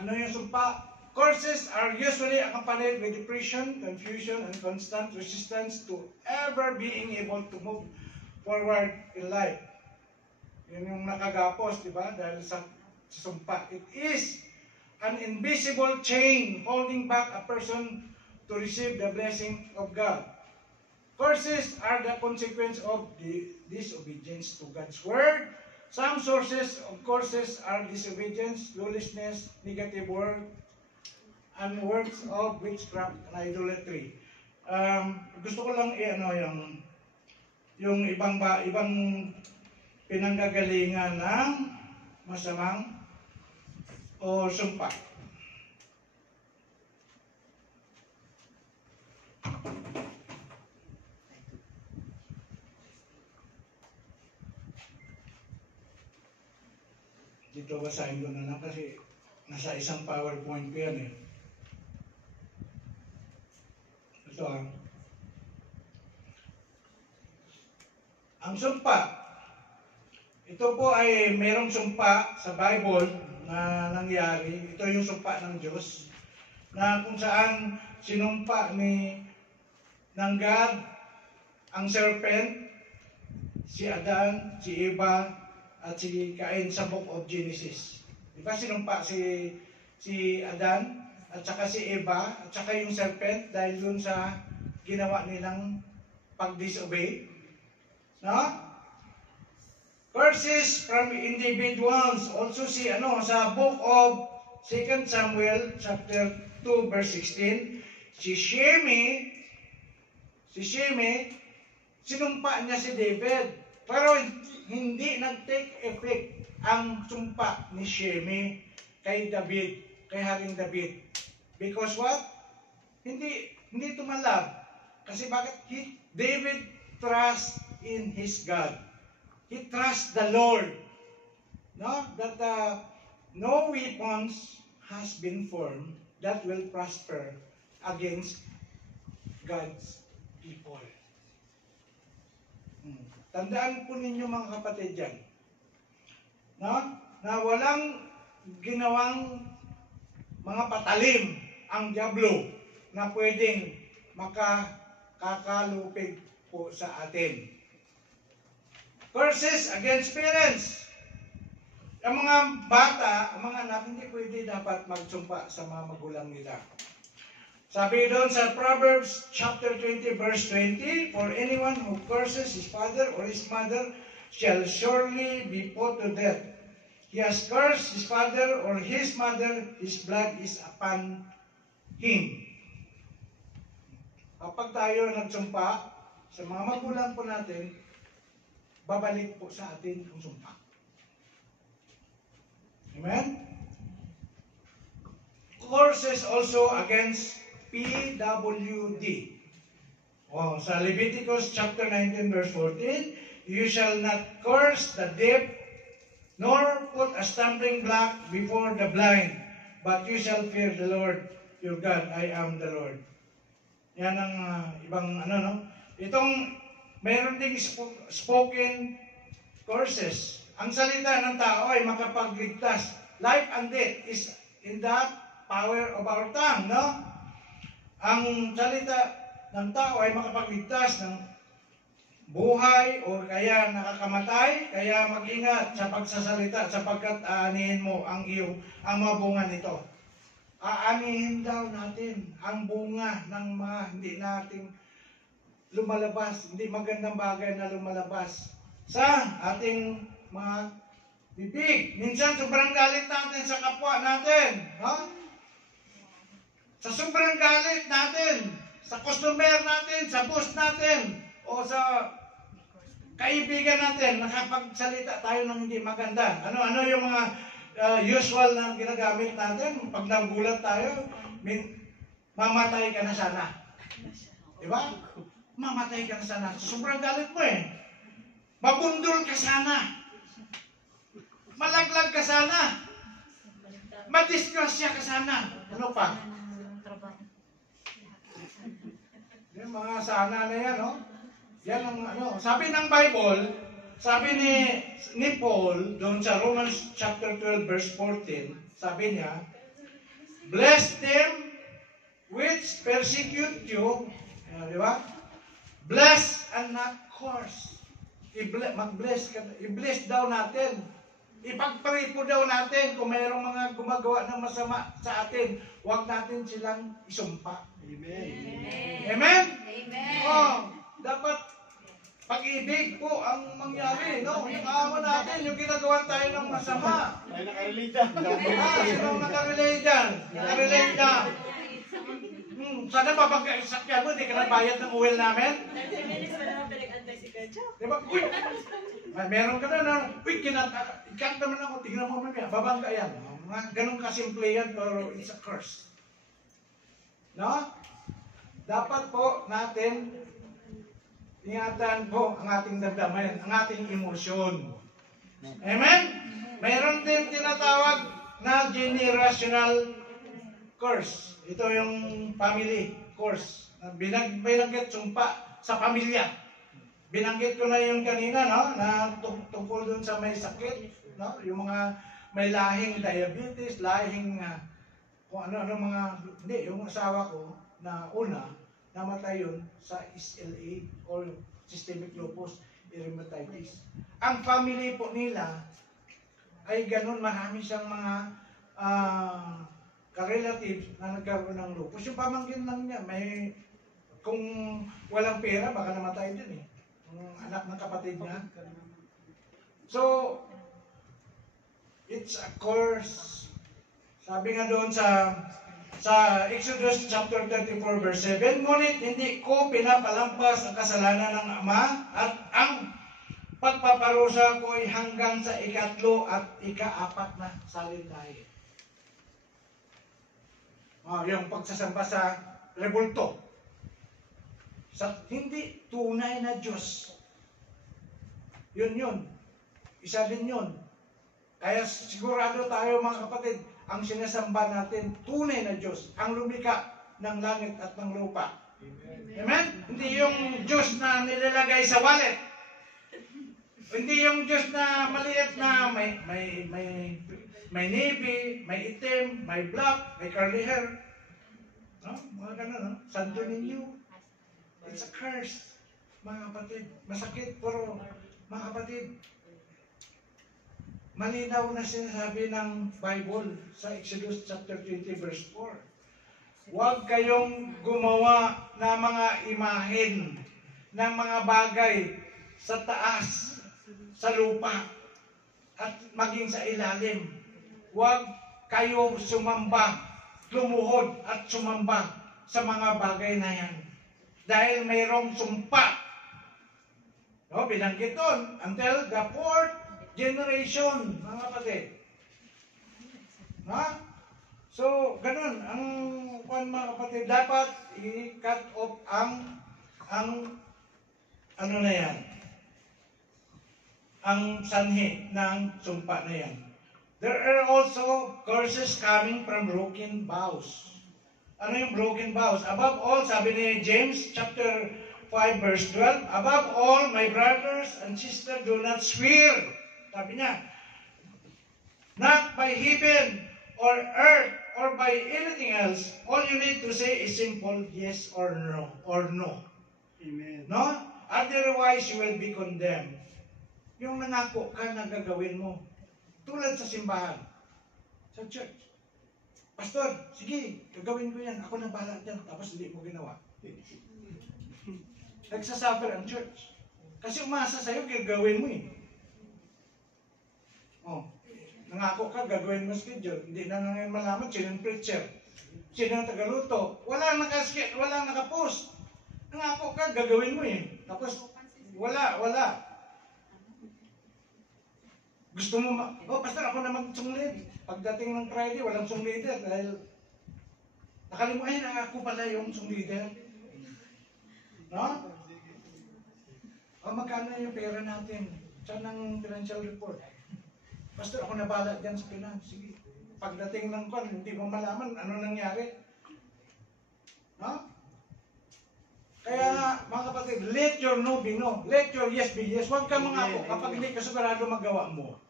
Ano yung sumpa? Curses are usually accompanied with depression, confusion, and constant resistance to ever being able to move forward in life. Yun yung nakagapos, di ba? Dahil sa sumpa. It is an invisible chain holding back a person to receive the blessing of God. Curses are the consequence of the disobedience to God's word. Some sources of curses are disobedience, lawlessness, negative word, and works of witchcraft and idolatry. Gusto ko lang yung ibang pinanggagalingan ng masamang o sumpa. Dito basahin ko na lang kasi nasa isang PowerPoint ko yan Ito ang sumpa. Ito po ay merong sumpa sa Bible na nangyari. Ito yung sumpa ng Diyos na kung saan sinumpa ng God ang serpent, si Adan, si Eva, at si Cain sa Book of Genesis. Diba sinumpa si Adan, at saka si Eva, at saka yung serpent dahil dun sa ginawa nilang pag-disobey. No? Curses from individuals. Also sa book of 2 Samuel chapter 2 verse 16, si Shimei, sinumpa niya si David. Pero hindi nag-take effect ang sumpa ni Shimei kay David, kay Haring David. Because what? Hindi tumalab. Kasi bakit? David trust in his God. He trusts the Lord. No? That no weapons has been formed that will prosper against God's people. Tandaan po ninyo mga kapatid yan. No? Na walang ginawang mga patalim ang dyablo na pwedeng makakalupig po sa atin. Curses against parents. Ang mga bata, ang mga anak, hindi pwede dapat magsumpa sa mga magulang nila. Sabi doon sa Proverbs chapter 20 verse 20, for anyone who curses his father or his mother shall surely be put to death. He has cursed his father or his mother, his blood is upon him. Kapag tayo nagsumpa sa mga magulang po natin, babalik po sa atin ang sumpa. Amen? Curses also against PWD. Sa Leviticus chapter 19 verse 14, you shall not curse the deaf, nor put a stumbling block before the blind, but you shall fear the Lord your God. I am the Lord. Yan ang ibang Itong mayroon ding spoken curses. Ang salita ng tao ay makapagligtas. Life and death is in the power of our tongue, no? Ang salita ng tao ay makapagligtas ng buhay o kaya nakakamatay, kaya mag-ingat sa pagsasalita sapagkat aanihin mo ang mga bunga nito. Aanihin daw natin ang bunga ng mga hindi nating lumalabas, hindi magandang bagay na lumalabas sa ating mga bibig. Minsan sobrang galit natin sa kapwa natin, no? Sa sobrang galit natin, sa customer natin, sa boss natin, o sa kaibigan natin, nakapagsalita tayo ng hindi maganda. Ano yung mga usual na ginagamit natin? Pag nagulat tayo, mamatay ka na sana. Diba? Mamatay ka na sana. Sobrang galit mo eh. Mabundol ka sana. Malaglag ka sana. Madisgrasya ka sana. Ano pa? Yung mga sana na yan, no? Yan ang sabi ng Bible, sabi ni Paul, doon sa Romans chapter 12 verse 14, sabi niya, bless them which persecute you, di ba? Bless and not curse. I-bless daw natin. Ipag-pray po daw natin kung mayroong mga gumagawa ng masama sa atin, huwag natin silang isumpa. Amen. Amen? Amen. Dapat pag-ibig po ang mangyari, no? Yung amo natin, yung ginagawa tayo ng masama. Ay, nakarelate dyan. Sino nakarelate dyan? Nakarelate dyan. Sana papag-sakyan mo, hindi ka nagbayad ng oil namin. 30 minutes pa naman pinag-antay si Kacho. Diba? Uy! Meron ka na, uy, ikat naman ako, tignan mo mamaya, babangga yan. Ganun kasimple yan, pero it's a curse. No? Dapat po natin ingatan po ang ating damdamin, ang ating emosyon. Amen? Mayroon din tinatawag na generational curse. Ito yung family curse. Binanggit sumpa sa pamilya. Binanggit ko na yung kanina, no? Na tungkol dun sa may sakit, no? Yung mga may lahing diabetes, lahing kung ano mga, hindi, yung asawa ko na una, namatay yun sa SLA or systemic lupus erythematitis. Ang family po nila ay ganun, marami siyang mga ka-relatives na nagkaroon ng lupus. Yung pamangkin lang niya, may Kung walang pera, baka namatay din eh. Ang anak ng kapatid niya. So, it's a curse. Sabi nga doon sa Exodus chapter 34 verse 7, ngunit hindi ko pinapalampas ang kasalanan ng ama at ang pagpaparusa ko ay hanggang sa ikatlo at ikaapat na salindahe. Yung pagsasamba sa rebulto. Sa hindi tunay na Diyos. Yun. Isa din yun. Kaya sigurado tayo mga kapatid, ang sinasamba natin, tunay na Diyos, ang lumikha ng langit at ng lupa. Amen? Hindi yung Diyos na nilalagay sa wallet. Hindi yung Diyos na maliit na may navy, may itim, may black, may curly hair. No? Mga ganun, no? Santo ninyo. It's a curse, mga kapatid. Masakit, pero mga kapatid, malinaw na sinasabi ng Bible sa Exodus chapter 20 verse 4. Huwag kayong gumawa ng mga imahen ng mga bagay sa taas, sa lupa, at maging sa ilalim. Huwag kayo sumamba, lumuhod at sumamba sa mga bagay na yan. Dahil mayroong sumpa. No, binanggit doon, until the fourth generation, mga kapatid. Ha? So, ganun, ang mga kapatid, dapat i-cut off ang ano na yan, ang sanhi ng sumpa na yan. There are also curses coming from broken vows. Ano yung broken vows? Above all, sabi ni James chapter 5 verse 12, above all, my brothers and sisters, do not swear. Sabi niya, not by heaven or earth or by anything else. All you need to say is simple yes or no. Amen. No? Otherwise, you will be condemned. Yung nangako ka na gagawin mo. Tulad sa simbahan, sa church. Pastor, sige, gagawin ko yan. Ako na bahala dyan. Tapos hindi mo ginawa. Nagsasuffer ang church. Kasi umasa sa'yo, gagawin mo eh. Nangako ka, gagawin mo schedule. Hindi na ngayon malaman, sino yung preacher, sino yung tagaluto. Walang nakapost. Nangako ka, gagawin mo eh. Tapos, wala. Gusto mo pastor, ako na mag-sunglead. Pagdating ng Friday, walang sungleader dahil nakalimutan, ako pala yung sungleader. No? Magkano yung pera natin? Saan ang financial report? Pastor, ako nabala dyan sa finance. Sige. Pagdating ng kwan, hindi mo malaman ano nangyari. No? Kaya mga kapatid, let your no be no. Let your yes be yes. Huwag ka mangako kapag hindi ka sigurado magawa mo.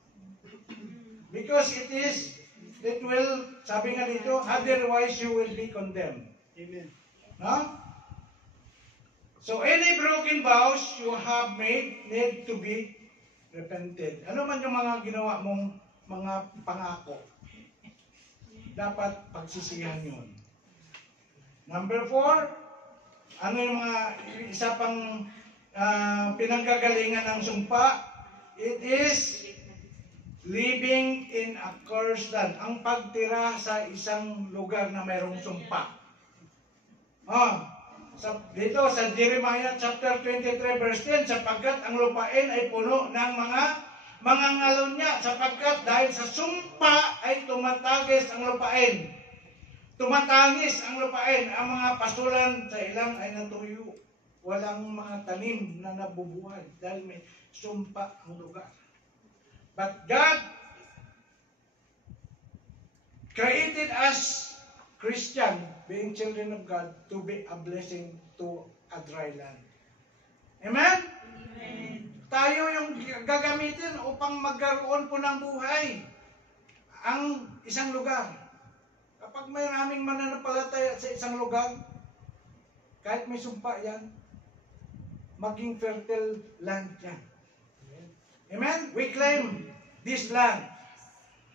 Because it will, sabi nga dito, otherwise you will be condemned. Amen. No? So any broken vows you have made need to be repented. Ano man yung mga ginawa mong mga pangako, dapat pagsisihan yun. Number 4, ano yung mga isa pang pinanggagalingan ng sumpa? It is living in a cursed land. Ang pagtira sa isang lugar na mayroong sumpa. Dito sa Jeremiah chapter 23 verse 10, sapagkat ang lupain ay puno ng mga ngalon niya, sapagkat dahil sa sumpa ay tumatagis ang lupain. Tumatangis ang lupain. Ang mga pasulan sa ilang ay natuyo. Walang mga tanim na nabubuhay dahil may sumpa ang lugar. But God created us Christian, being children of God, to be a blessing to a dry land. Amen? Amen. Tayo yung gagamitin upang magkaroon po ng buhay ang isang lugar. Kapag may maraming mananampalataya sa isang lugar, kahit may sumpa yan, maging fertile land yan. Amen? We claim this land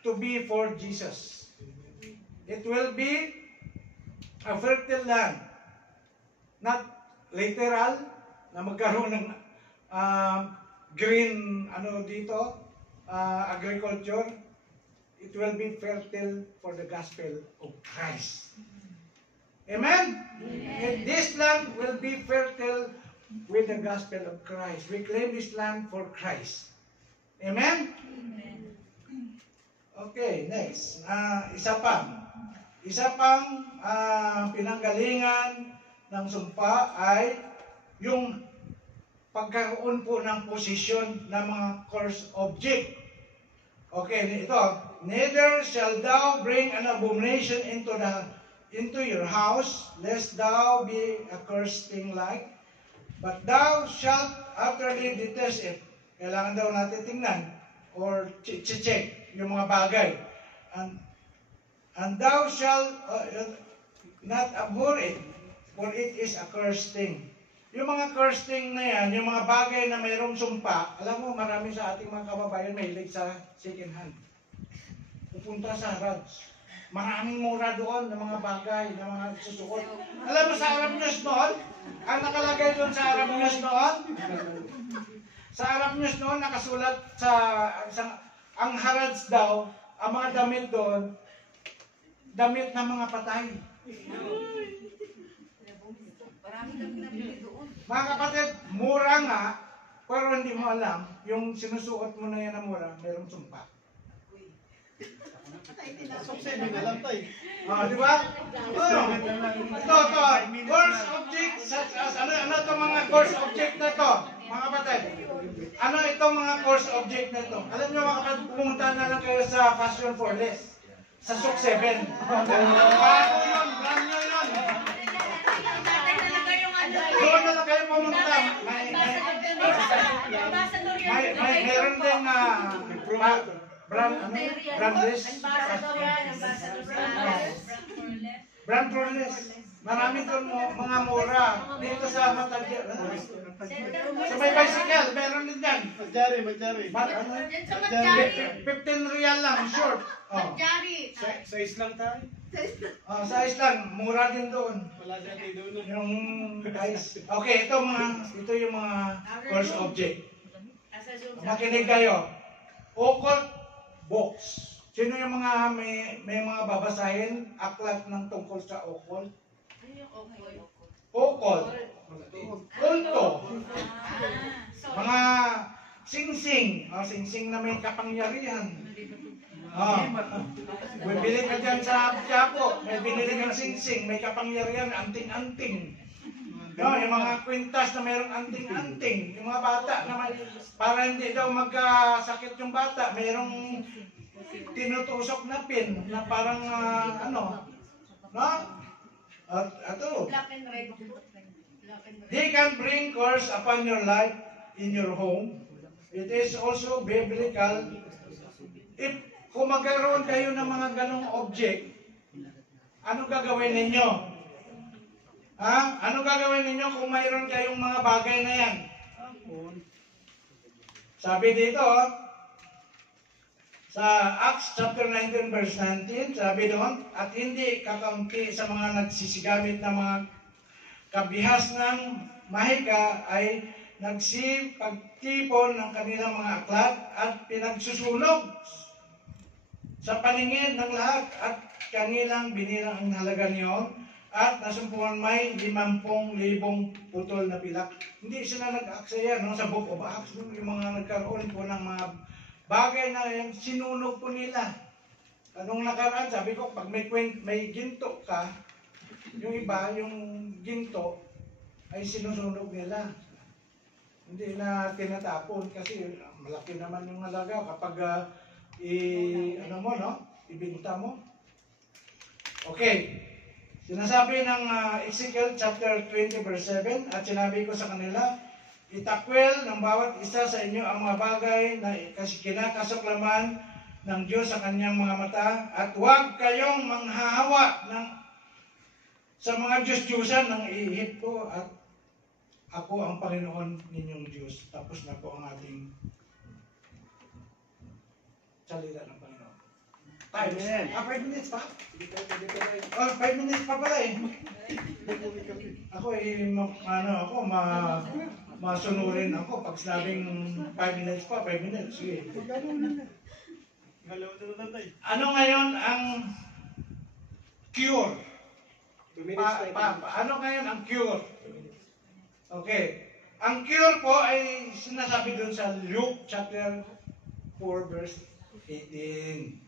to be for Jesus. It will be a fertile land. Not literal na magkaroon ng green agriculture. It will be fertile for the gospel of Christ. Amen? And this land will be fertile with the gospel of Christ. We claim this land for Christ. Amen? Okay, next. Isa pang pinanggalingan ng sumpa ay yung pagkaroon po ng posisyon ng mga cursed object. Okay, ito. Neither shall thou bring an abomination into your house, lest thou be a cursed thing like, but thou shalt utterly detest it. Kailangan daw natin tingnan or check yung mga bagay. And thou shalt not abhor it, for it is a cursed thing. Yung mga cursed thing na yan, yung mga bagay na mayroong sumpa, alam mo, marami sa ating mga kababayan mahilig sa second hand. Pupunta sa Harads. Maraming mura doon ng mga bagay, ng mga susuot. Alam mo sa Arab News noon, ang nakalagay doon sa Arab News noon, nakasulat ang Harads daw, ang mga damit doon, damit ng mga patay. Mga kapatid, mura nga, pero hindi mo alam, yung sinusuot mo na yan na mura, mayroong sumpa. Suksede na lang tayo. Di ba? Ito, course object, ano itong mga course object na ito, mga kapatid? Ano itong mga course object na ito? Alam nyo mga kapatid, pumunta na lang kayo sa Fashion for Less, sa Suk 7. Bago yun, brand nyo yun. Doon na lang kayo pumunta. Meron din brand proless. Marami doon mga mura. Dito sa Matagya. Sa may bicycle, meron din dyan. Magjari. 15 real lang, short. Sa Islam tayo. Sa Island, mura din doon. Wala dyan doon. Yung guys. Okay, ito yung mga course object. Makinig kayo. Occult box. Sino yung mga may mga babasahin aklat ng tungkol sa occult? Occult. Kulto. Mga singsing. Singsing na may kapangyarihan. May bili ka dyan sa Quiapo, may binili kang singsing, may kapangyarihan, anting-anting. Yung mga kwintas na mayroong anting-anting, yung mga bata na para hindi daw magkasakit yung bata, mayroong tinutusok na pin na parang Black and red. They can bring curse upon your life in your home. It is also biblical. Kung magkaroon kayo ng mga ganong object, ano gagawin ninyo? Ano gagawin ninyo kung mayroon kayong mga bagay na yan? Sabi dito, sa Acts chapter 19 verse 19, sabi doon, at hindi kakaunti sa mga nagsisigamit ng mga kabihas ng mahika ay nagsipagtipon ng kanilang mga aklat at pinagsusunog sa paningin ng lahat at kanilang binilang ang halaga niyon at nasumpungan may 50,000 putol na pilak. Hindi sila nag-aksaya sa Book of Acts, yung mga nagkaroon po ng mga bagay na yung sinunog po nila. Anong nakaraan, sabi ko, pag may ginto ka, yung iba, yung ginto, ay sinusunog nila. Hindi na tinatapon kasi malaki naman yung halaga kapag ibinta mo. Okay. Sinasabi ng Ezekiel chapter 20 verse 7, at sinabi ko sa kanila, itakwil ng bawat isa sa inyo ang mga bagay na kinakasaklaman ng Diyos sa kanyang mga mata, at huwag kayong manghahawa sa mga Diyos-Diyosan ng Ehipto, at ako ang Panginoon ninyong Diyos. Tapos na po ang ating salita ng Panginoon. 5 minutes pa? 5 minutes pa pala eh. Ako masunurin ako pag sinabing 5 minutes pa, 5 minutes. Sige. Ano ngayon ang cure? Ano ngayon ang cure? Okay. Ang cure po ay sinasabi dun sa Luke chapter 4 verse 18.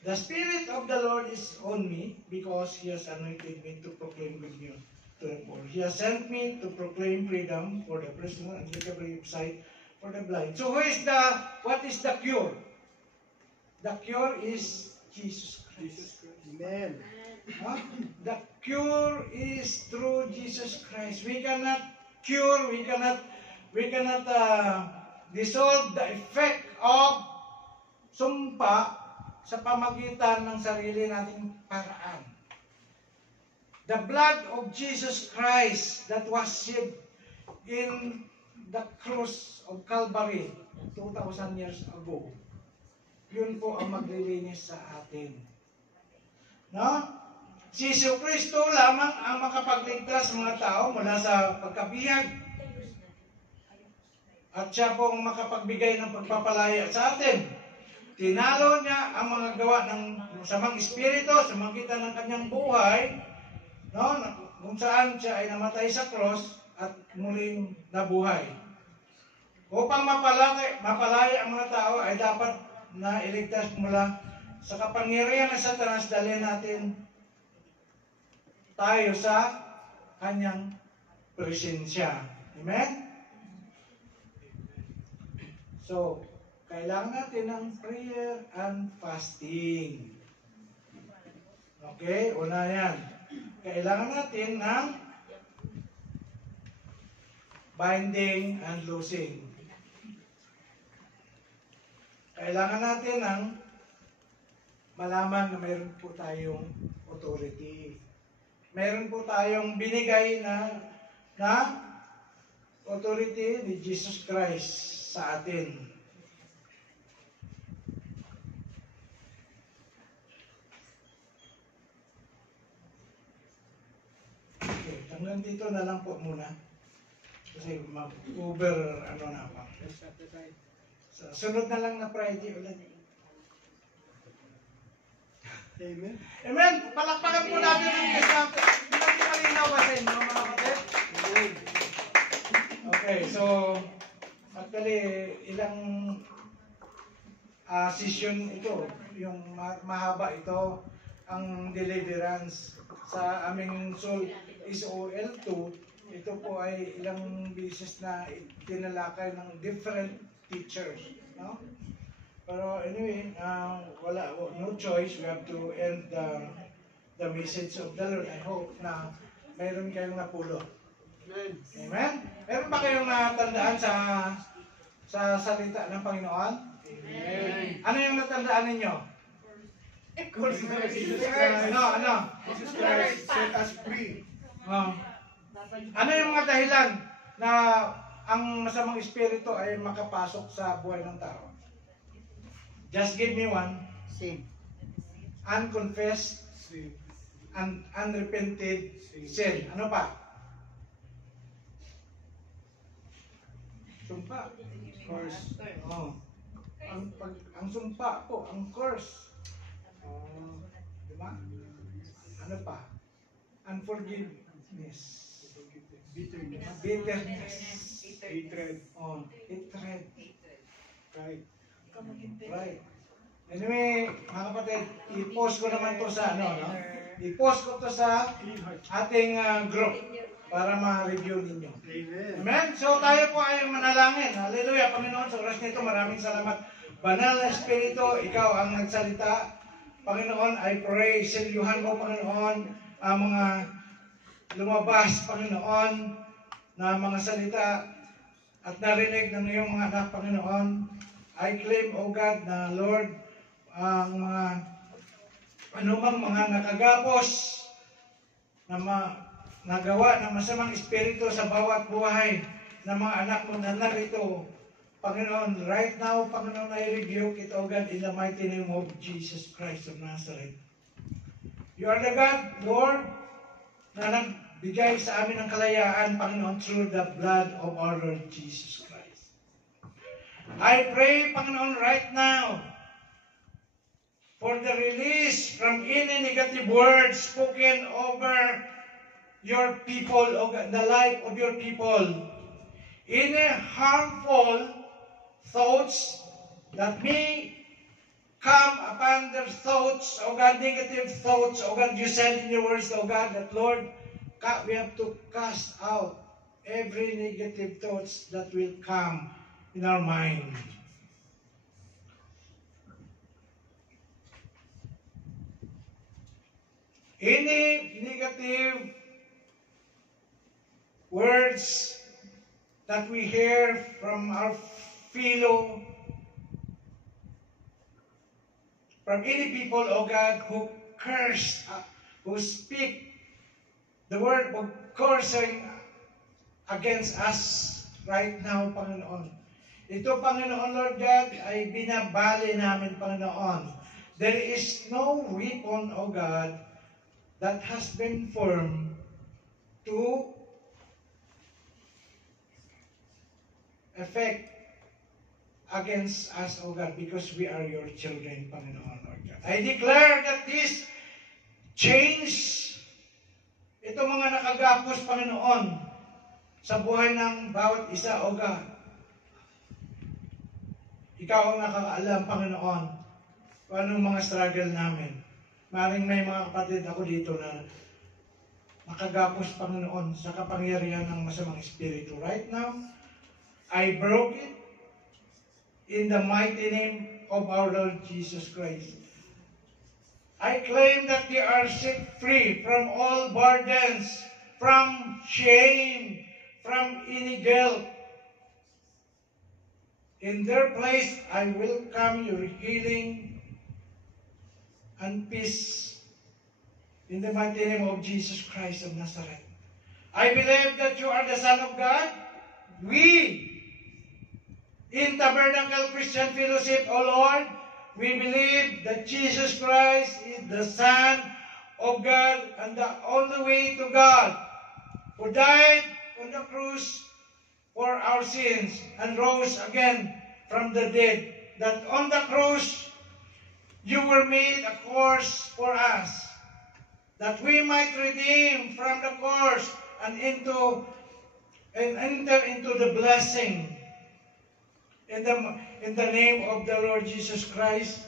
The Spirit of the Lord is on me because He has anointed me to proclaim good news to the poor. He has sent me to proclaim freedom for the prisoner and recovery of sight for the blind. So what is the cure? The cure is Jesus Christ. Amen. The cure is through Jesus Christ. We cannot cure, we cannot dissolve the effect of sumpa sa pamagitan ng sarili nating paraan. The blood of Jesus Christ that was shed in the cross of Calvary 2,000 years ago. Yun po ang maglilinis sa atin. No? Si Jesu Kristo lamang ang makapagligtas sa mga tao mula sa pagkabihag. At siya po ang makapagbigay ng pagpapalaya sa atin. Tinalo niya ang mga gawa ng masamang espiritu sa magitan ng kanyang buhay, no? Kung saan siya ay namatay sa cross at muling nabuhay. Upang mapalaya ang mga tao ay dapat na iligtas mula sa kapangyarihan ng Satanas, dalhin natin tayo sa kanyang presensya. Amen? So, kailangan natin ng prayer and fasting. Okay? Una yan. Kailangan natin ng binding and loosing. Kailangan natin ng malaman na mayroon po tayong authority. Mayroon po tayong binigay na authority ni Jesus Christ sa atin. Okay, hanggang dito na lang po muna. Kasi mag-over na pa. Sunod na lang na Friday ulit. Amen. Amen! Palakpakan po natin ang Diyos. Hindi malinaw ba sa inyo, mga kapatid? Okay, so actually, ilang session ito, yung mahaba ito, ang deliverance sa aming soul is OL2. Ito po ay ilang beses na tinalakay ng different teachers, no? Pero anyway, no choice. We have to end the message of the Lord. I hope na mayroon kayong napulot. Amen. Amen? Meron ba kayong natandaan sa salita ng Panginoon? Amen. Ano yung natandaan ninyo? Jesus Christ. Ano? Jesus Christ set us free. Ano yung mga dahilan na ang masamang espiritu ay makapasok sa buhay ng tao? Just give me one. Sin. Unconfessed Sin. and unrepented sin. Ano pa? Sumpa. Curse. Oh. Ang sumpa po, ang curse. Diba? Ano pa? Unforgiveness. Bitterness. Bitterness. Hatred. Oh, hatred. Pride. Right. Anyway, mga kapatid, i-post ko naman to sa no? I-post ko to sa ating group para ma-review ninyo. Amen. Amen? So tayo po ay manalangin. Hallelujah, Panginoon, sa oras nito, maraming salamat. Banal na Espiritu, ikaw ang nagsalita. Panginoon, I pray, silyuhan mo, Panginoon, ang mga lumabas, Panginoon, na mga salita at narinig ng iyong mga anak, Panginoon. I claim, O God, na Lord, ang mga anumang mga nakagapos na nagawa ng masamang espiritu sa bawat buhay ng mga anak mo na narito, Panginoon, right now, Panginoon, I rebuke it, O God, in the mighty name of Jesus Christ of Nazareth. You are the God, Lord, na nagbigay sa amin ng kalayaan, Panginoon, through the blood of our Lord Jesus Christ. I pray, Panginoon, right now, for the release from any negative words spoken over your people, o God, the life of your people. Any harmful thoughts that may come upon their thoughts, O God, negative thoughts, O God, you said in your words, O God, that Lord, we have to cast out every negative thoughts that will come in our mind. Any negative words that we hear from our fellow, from any people, O God, who curse, who speak the word of cursing against us right now, Panginoon. Ito, Panginoon, Lord God, ay binabali namin, Panginoon. There is no weapon, O God, that has been formed to effect against us, O God, because we are your children, Panginoon, Lord God. I declare that this change, ito mga nakagapos, Panginoon, sa buhay ng bawat isa, O God. Ikaw ang nakakaalam, Panginoon, kung anong mga struggle namin. Maring may mga kapatid ako dito na nakagapos, Panginoon, sa kapangyarihan ng masamang espiritu. Right now, I broke it in the mighty name of our Lord Jesus Christ. I claim that they are set free from all burdens, from shame, from any guilt. In their place, I welcome your healing and peace in the mighty name of Jesus Christ of Nazareth. I believe that you are the Son of God. We, in Tabernacle Christian Fellowship, O Lord, we believe that Jesus Christ is the Son of God and the only way to God, who died on the cross for our sins and rose again from the dead. That on the cross, you were made a curse for us, that we might redeem from the curse and enter into the blessing. In the name of the Lord Jesus Christ,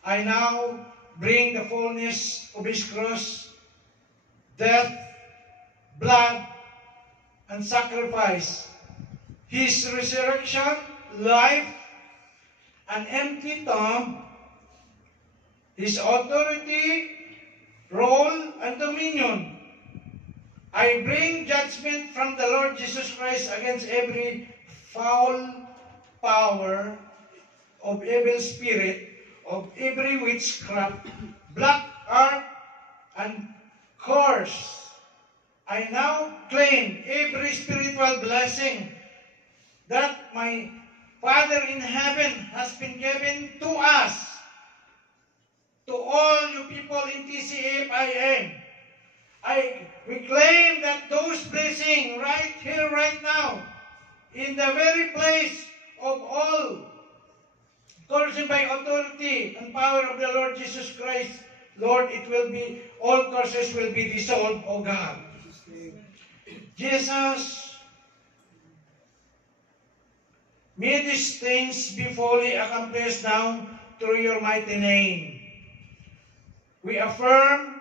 I now bring the fullness of His cross, death, blood, and sacrifice, His resurrection, life, an empty tomb, His authority, role, and dominion. I bring judgment from the Lord Jesus Christ against every foul power of evil spirit, of every witchcraft, black art, and curse. I now claim every spiritual blessing that my Father in heaven has been given to us, to all you people in TCFIM. We claim that those blessings right here, right now, in the very place of all, cursing by authority and power of the Lord Jesus Christ, Lord, it will be, all curses will be dissolved, O God. Jesus, may these things be fully accomplished now through your mighty name. We affirm,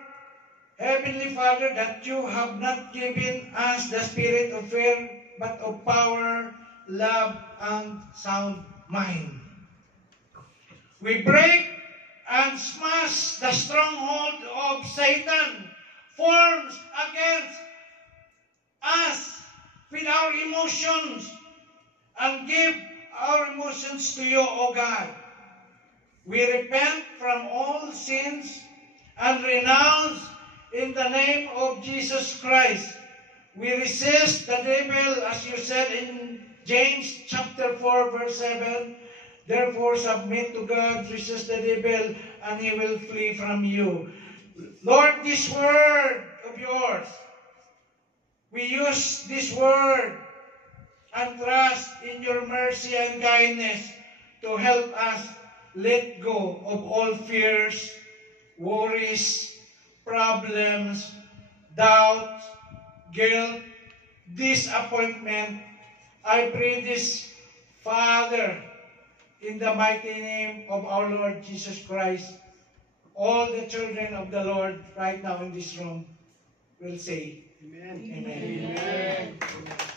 Heavenly Father, that you have not given us the spirit of fear, but of power, love, and sound mind. We break and smash the stronghold of Satan, forms against us with our emotions, and give our emotions to you, O God. We repent from all sins and renounce in the name of Jesus Christ. We resist the devil, as you said in James chapter 4 verse 7, therefore submit to God, resist the devil, and he will flee from you. Lord, this word of yours, we use this word and trust in your mercy and kindness to help us let go of all fears, worries, problems, doubts, guilt, disappointment. I pray this, Father, in the mighty name of our Lord Jesus Christ. All the children of the Lord right now in this room will say, Amen. Amen. Amen.